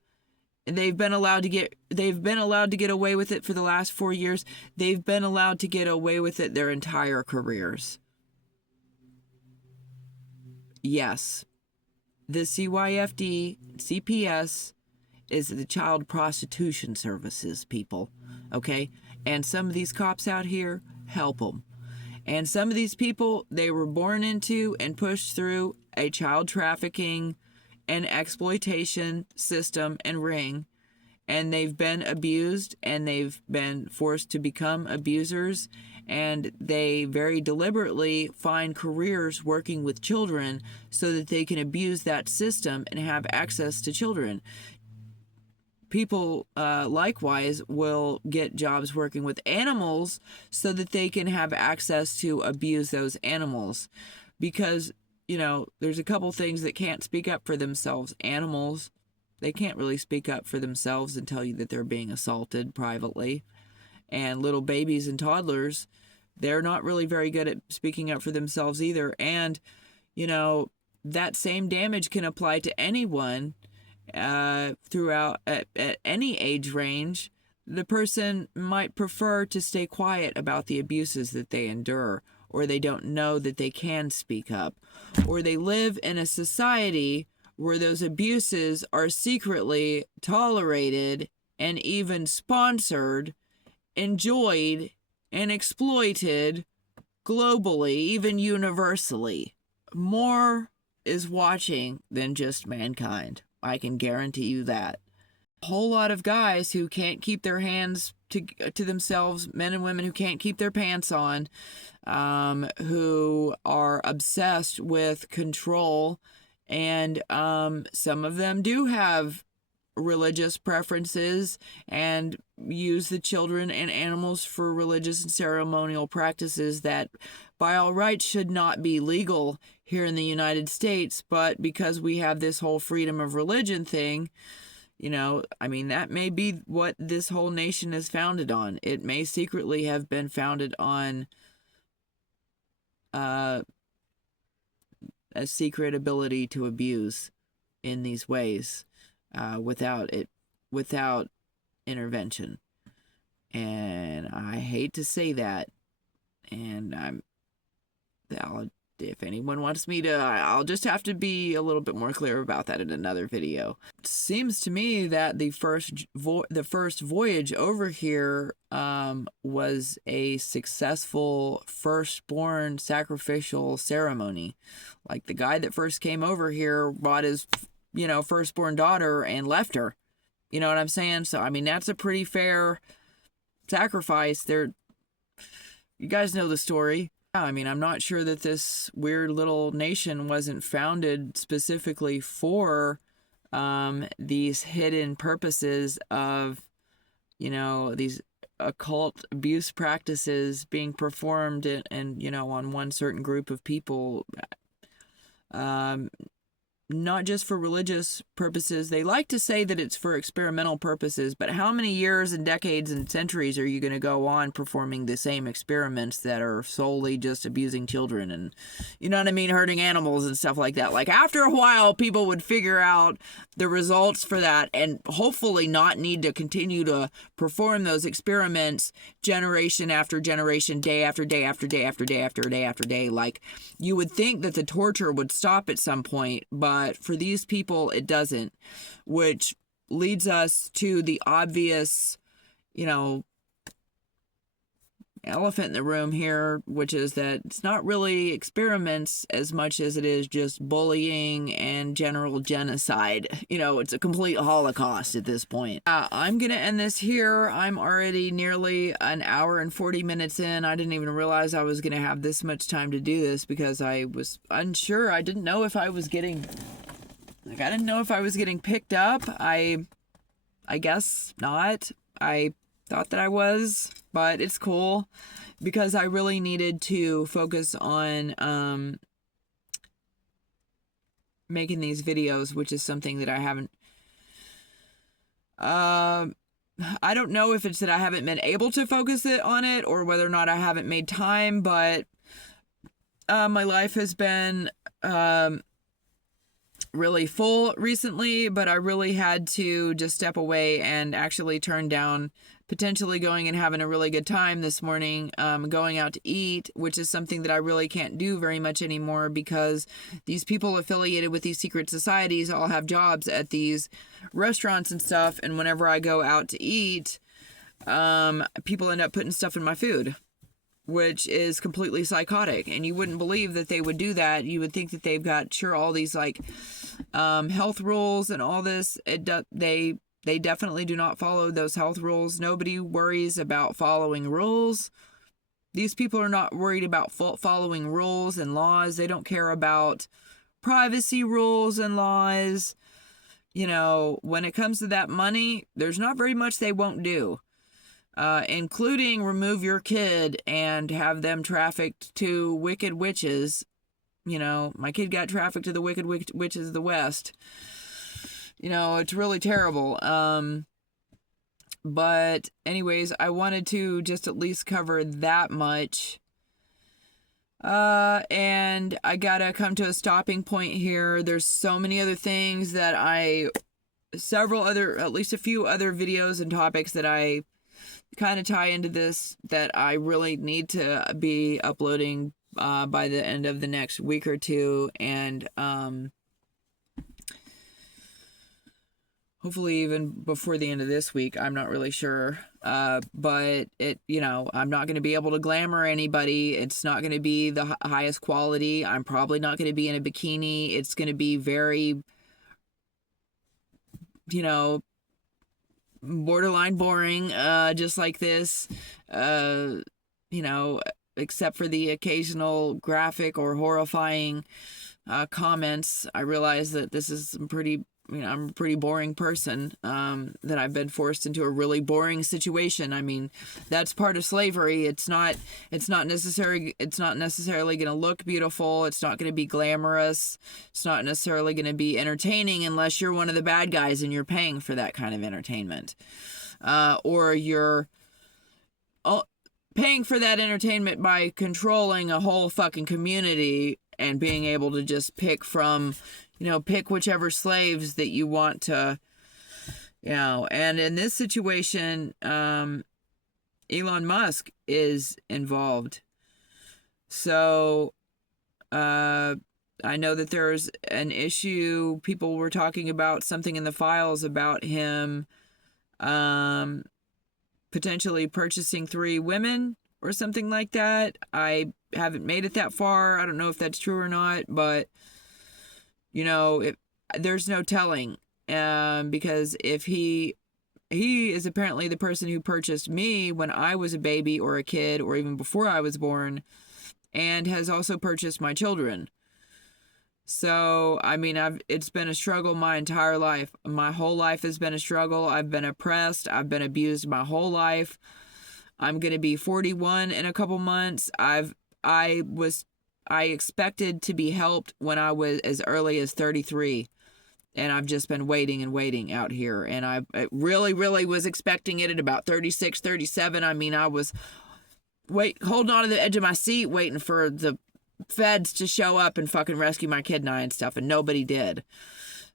They've been allowed to get away with it for the last 4 years. They've been allowed to get away with it their entire careers. Yes, the CYFD, CPS is the child prostitution services, people. Okay? And some of these cops out here help them. And some of these people, they were born into and pushed through a child trafficking and exploitation system and ring. And they've been abused, and they've been forced to become abusers. And they very deliberately find careers working with children so that they can abuse that system and have access to children. People, likewise, will get jobs working with animals so that they can have access to abuse those animals. Because, there's a couple things that can't speak up for themselves. Animals, they can't really speak up for themselves and tell you that they're being assaulted privately. And little babies and toddlers, they're not really very good at speaking up for themselves either. And, that same damage can apply to anyone throughout at any age range the person might prefer to stay quiet about the abuses that they endure, or they don't know that they can speak up, or they live in a society where those abuses are secretly tolerated and even sponsored, enjoyed, and exploited globally, even universally. More is watching than just mankind. I can guarantee you that. A whole lot of guys who can't keep their hands to themselves, men and women who can't keep their pants on, who are obsessed with control, and some of them do have religious preferences and use the children and animals for religious and ceremonial practices that by all rights should not be legal here in the United States, but because we have this whole freedom of religion thing, you know, I mean, that may be what this whole nation is founded on. It may secretly have been founded on a secret ability to abuse in these ways without intervention. And I hate to say that, and if anyone wants me to, I'll just have to be a little bit more clear about that in another video. It seems to me that the first voyage over here was a successful firstborn sacrificial ceremony. Like the guy that first came over here brought his, firstborn daughter and left her. You know what I'm saying? So, I mean, that's a pretty fair sacrifice. You guys know the story. I mean, I'm not sure that this weird little nation wasn't founded specifically for these hidden purposes of, these occult abuse practices being performed and on one certain group of people. Not just for religious purposes. They like to say that it's for experimental purposes, but how many years and decades and centuries are you going to go on performing the same experiments that are solely just abusing children and, hurting animals and stuff like that? Like, after a while, people would figure out the results for that and hopefully not need to continue to perform those experiments generation after generation, day after day after day after day after day after day. Like, you would think that the torture would stop at some point, but for these people, it doesn't, which leads us to the obvious, elephant in the room here, which is that it's not really experiments as much as it is just bullying and general genocide. It's a complete Holocaust at this point. I'm going to end this here. I'm already nearly an hour and 40 minutes in. I didn't even realize I was going to have this much time to do this because I was unsure. I didn't know if I was getting picked up. I guess not. I thought that I was, but it's cool because I really needed to focus on making these videos, which is something that I haven't I don't know if it's that I haven't been able to focus on it or whether or not I haven't made time, but my life has been really full recently, but I really had to just step away and actually turn down potentially going and having a really good time this morning, going out to eat, which is something that I really can't do very much anymore because these people affiliated with these secret societies all have jobs at these restaurants and stuff, and whenever I go out to eat, people end up putting stuff in my food, which is completely psychotic, and you wouldn't believe that they would do that. You would think that they've got all these health rules and all this. They definitely do not follow those health rules. Nobody worries about following rules. These people are not worried about following rules and laws. They don't care about privacy rules and laws. When it comes to that money, there's not very much they won't do. Including remove your kid and have them trafficked to wicked witches. My kid got trafficked to the wicked witches of the West. It's really terrible. But anyways, I wanted to just at least cover that much. And I gotta come to a stopping point here. There's so many other things that at least a few other videos and topics that I kind of tie into this that I really need to be uploading by the end of the next week or two, and hopefully even before the end of this week. I'm not really sure. But I'm not going to be able to glamour anybody. It's not going to be the highest quality. I'm probably not going to be in a bikini. It's going to be very, borderline boring, just like this, except for the occasional graphic or horrifying comments. I realize that this is some pretty, I'm a pretty boring person, that I've been forced into a really boring situation. I mean, that's part of slavery. It's not necessarily going to look beautiful. It's not going to be glamorous. It's not necessarily going to be entertaining unless you're one of the bad guys and you're paying for that kind of entertainment. Or you're paying for that entertainment by controlling a whole fucking community and being able to just pick whichever slaves that you want to, and in this situation, Elon Musk is involved. So, I know that there's an issue. People were talking about something in the files about him, potentially purchasing 3 women or something like that. I haven't made it that far. I don't know if that's true or not, but there's no telling, because if he is apparently the person who purchased me when I was a baby or a kid or even before I was born, and has also purchased my children. So, I mean, it's been a struggle my entire life. My whole life has been a struggle. I've been oppressed. I've been abused my whole life. I'm going to be 41 in a couple months. I expected to be helped when I was as early as 33, and I've just been waiting and waiting out here, and I really, really was expecting it at about 36, 37. I mean, I was holding on to the edge of my seat, waiting for the feds to show up and fucking rescue my kid and I and stuff, and nobody did.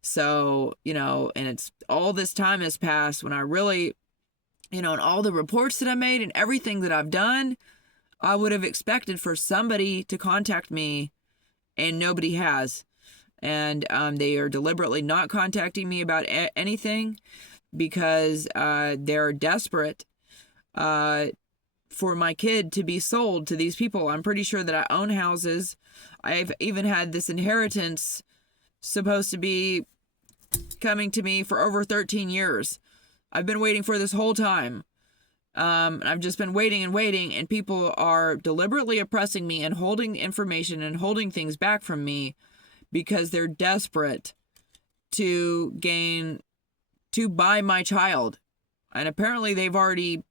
So, and it's all this time has passed when I really, and all the reports that I made and everything that I've done, I would have expected for somebody to contact me, and nobody has. And they are deliberately not contacting me about anything because they're desperate for my kid to be sold to these people. I'm pretty sure that I own houses. I've even had this inheritance supposed to be coming to me for over 13 years. I've been waiting for this whole time. I've just been waiting and waiting, and people are deliberately oppressing me and holding information and holding things back from me because they're desperate to buy my child. And apparently they've already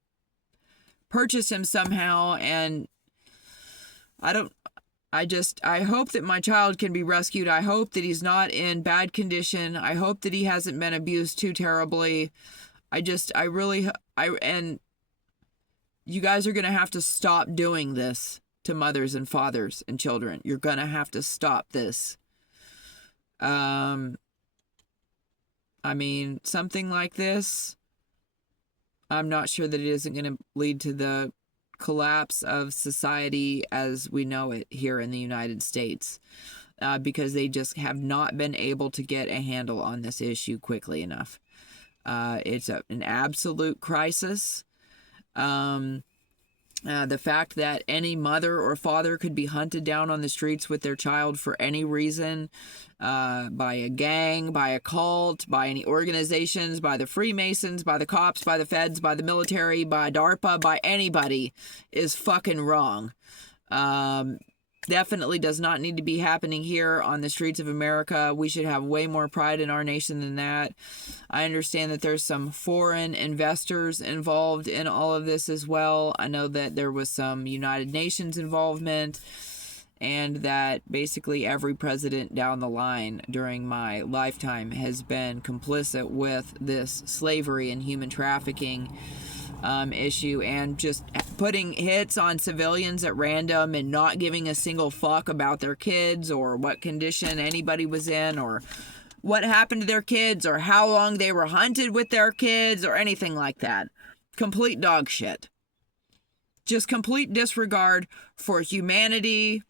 purchased him somehow, and I hope that my child can be rescued. I hope that he's not in bad condition. I hope that he hasn't been abused too terribly. And you guys are going to have to stop doing this to mothers and fathers and children. You're going to have to stop this. I mean, something like this, I'm not sure that it isn't going to lead to the collapse of society as we know it here in the United States, because they just have not been able to get a handle on this issue quickly enough. It's an absolute crisis. The fact that any mother or father could be hunted down on the streets with their child for any reason, by a gang, by a cult, by any organizations, by the Freemasons, by the cops, by the feds, by the military, by DARPA, by anybody, is fucking wrong. Definitely does not need to be happening here on the streets of America. We should have way more pride in our nation than that. I understand that there's some foreign investors involved in all of this as well. I know that there was some United Nations involvement, and that basically every president down the line during my lifetime has been complicit with this slavery and human trafficking issue, and just putting hits on civilians at random and not giving a single fuck about their kids or what condition anybody was in or what happened to their kids or how long they were hunted with their kids or anything like that. complete dog shit. Just complete disregard for humanity,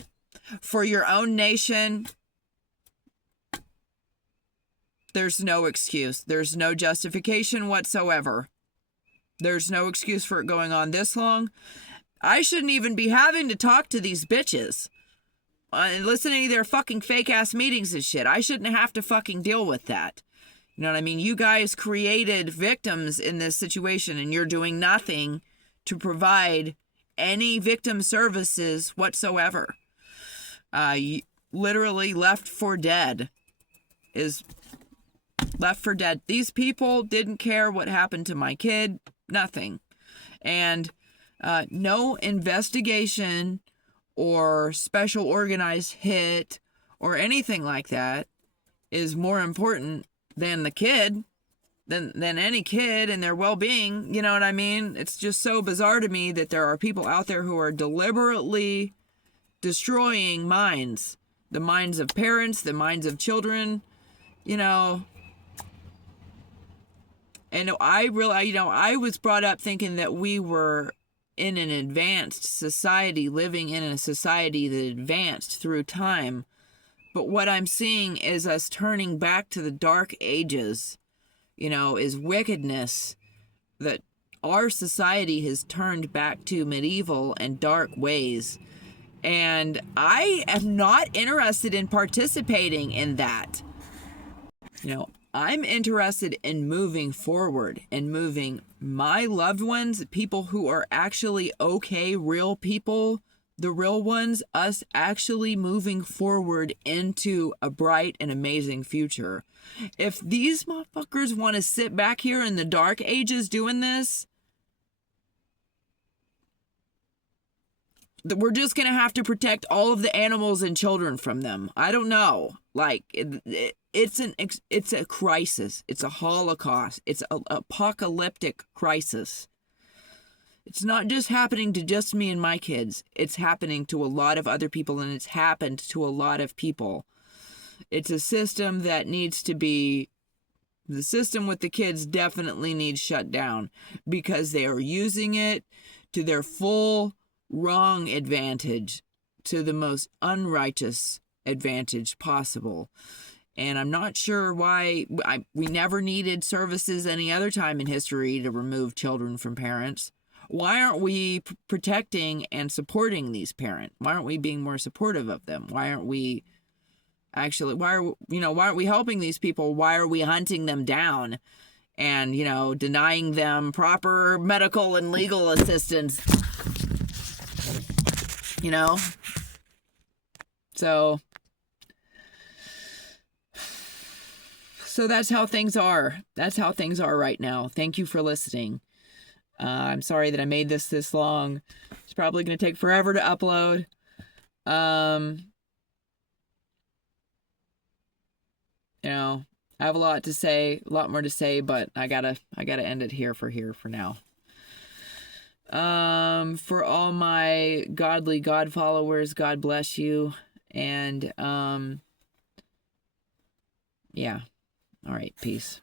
for your own nation. There's no excuse. There's no justification whatsoever. There's no excuse for it going on this long. I shouldn't even be having to talk to these bitches and listening to their fucking fake ass meetings and shit. I shouldn't have to fucking deal with that. You know what I mean? You guys created victims in this situation, and you're doing nothing to provide any victim services whatsoever. Literally left for dead is left for dead. These people didn't care what happened to my kid. Nothing. And no investigation or special organized hit or anything like that is more important than the kid, than any kid and their well-being. You know what I mean? It's just so bizarre to me that there are people out there who are deliberately destroying minds. The minds of parents, the minds of children, you know. And I was brought up thinking that we were in an advanced society, living in a society that advanced through time. But what I'm seeing is us turning back to the dark ages, you know, is wickedness, that our society has turned back to medieval and dark ways. And I am not interested in participating in that. You know, I'm interested in moving forward and moving my loved ones, people who are actually okay, real people, the real ones, us actually moving forward into a bright and amazing future. If these motherfuckers want to sit back here in the dark ages doing this, we're just going to have to protect all of the animals and children from them. I don't know. Like, it's a crisis. It's a holocaust. It's an apocalyptic crisis. It's not just happening to just me and my kids. It's happening to a lot of other people, and it's happened to a lot of people. It's a system that needs to be... The system with the kids definitely needs shut down because they are using it to their full wrong advantage, to the most unrighteous advantage possible. And I'm not sure why we never needed services any other time in history to remove children from parents. Why aren't we protecting and supporting these parents? Why aren't we being more supportive of them? Why aren't we actually, why aren't we helping these people? Why are we hunting them down and, you know, denying them proper medical and legal assistance? You know? So that's how things are. That's how things are right now. Thank you for listening. I'm sorry that I made this long. It's probably going to take forever to upload. You know, I have a lot to say, a lot more to say, but I gotta end it here for now. For all my godly God followers, God bless you. And, yeah. All right. Peace.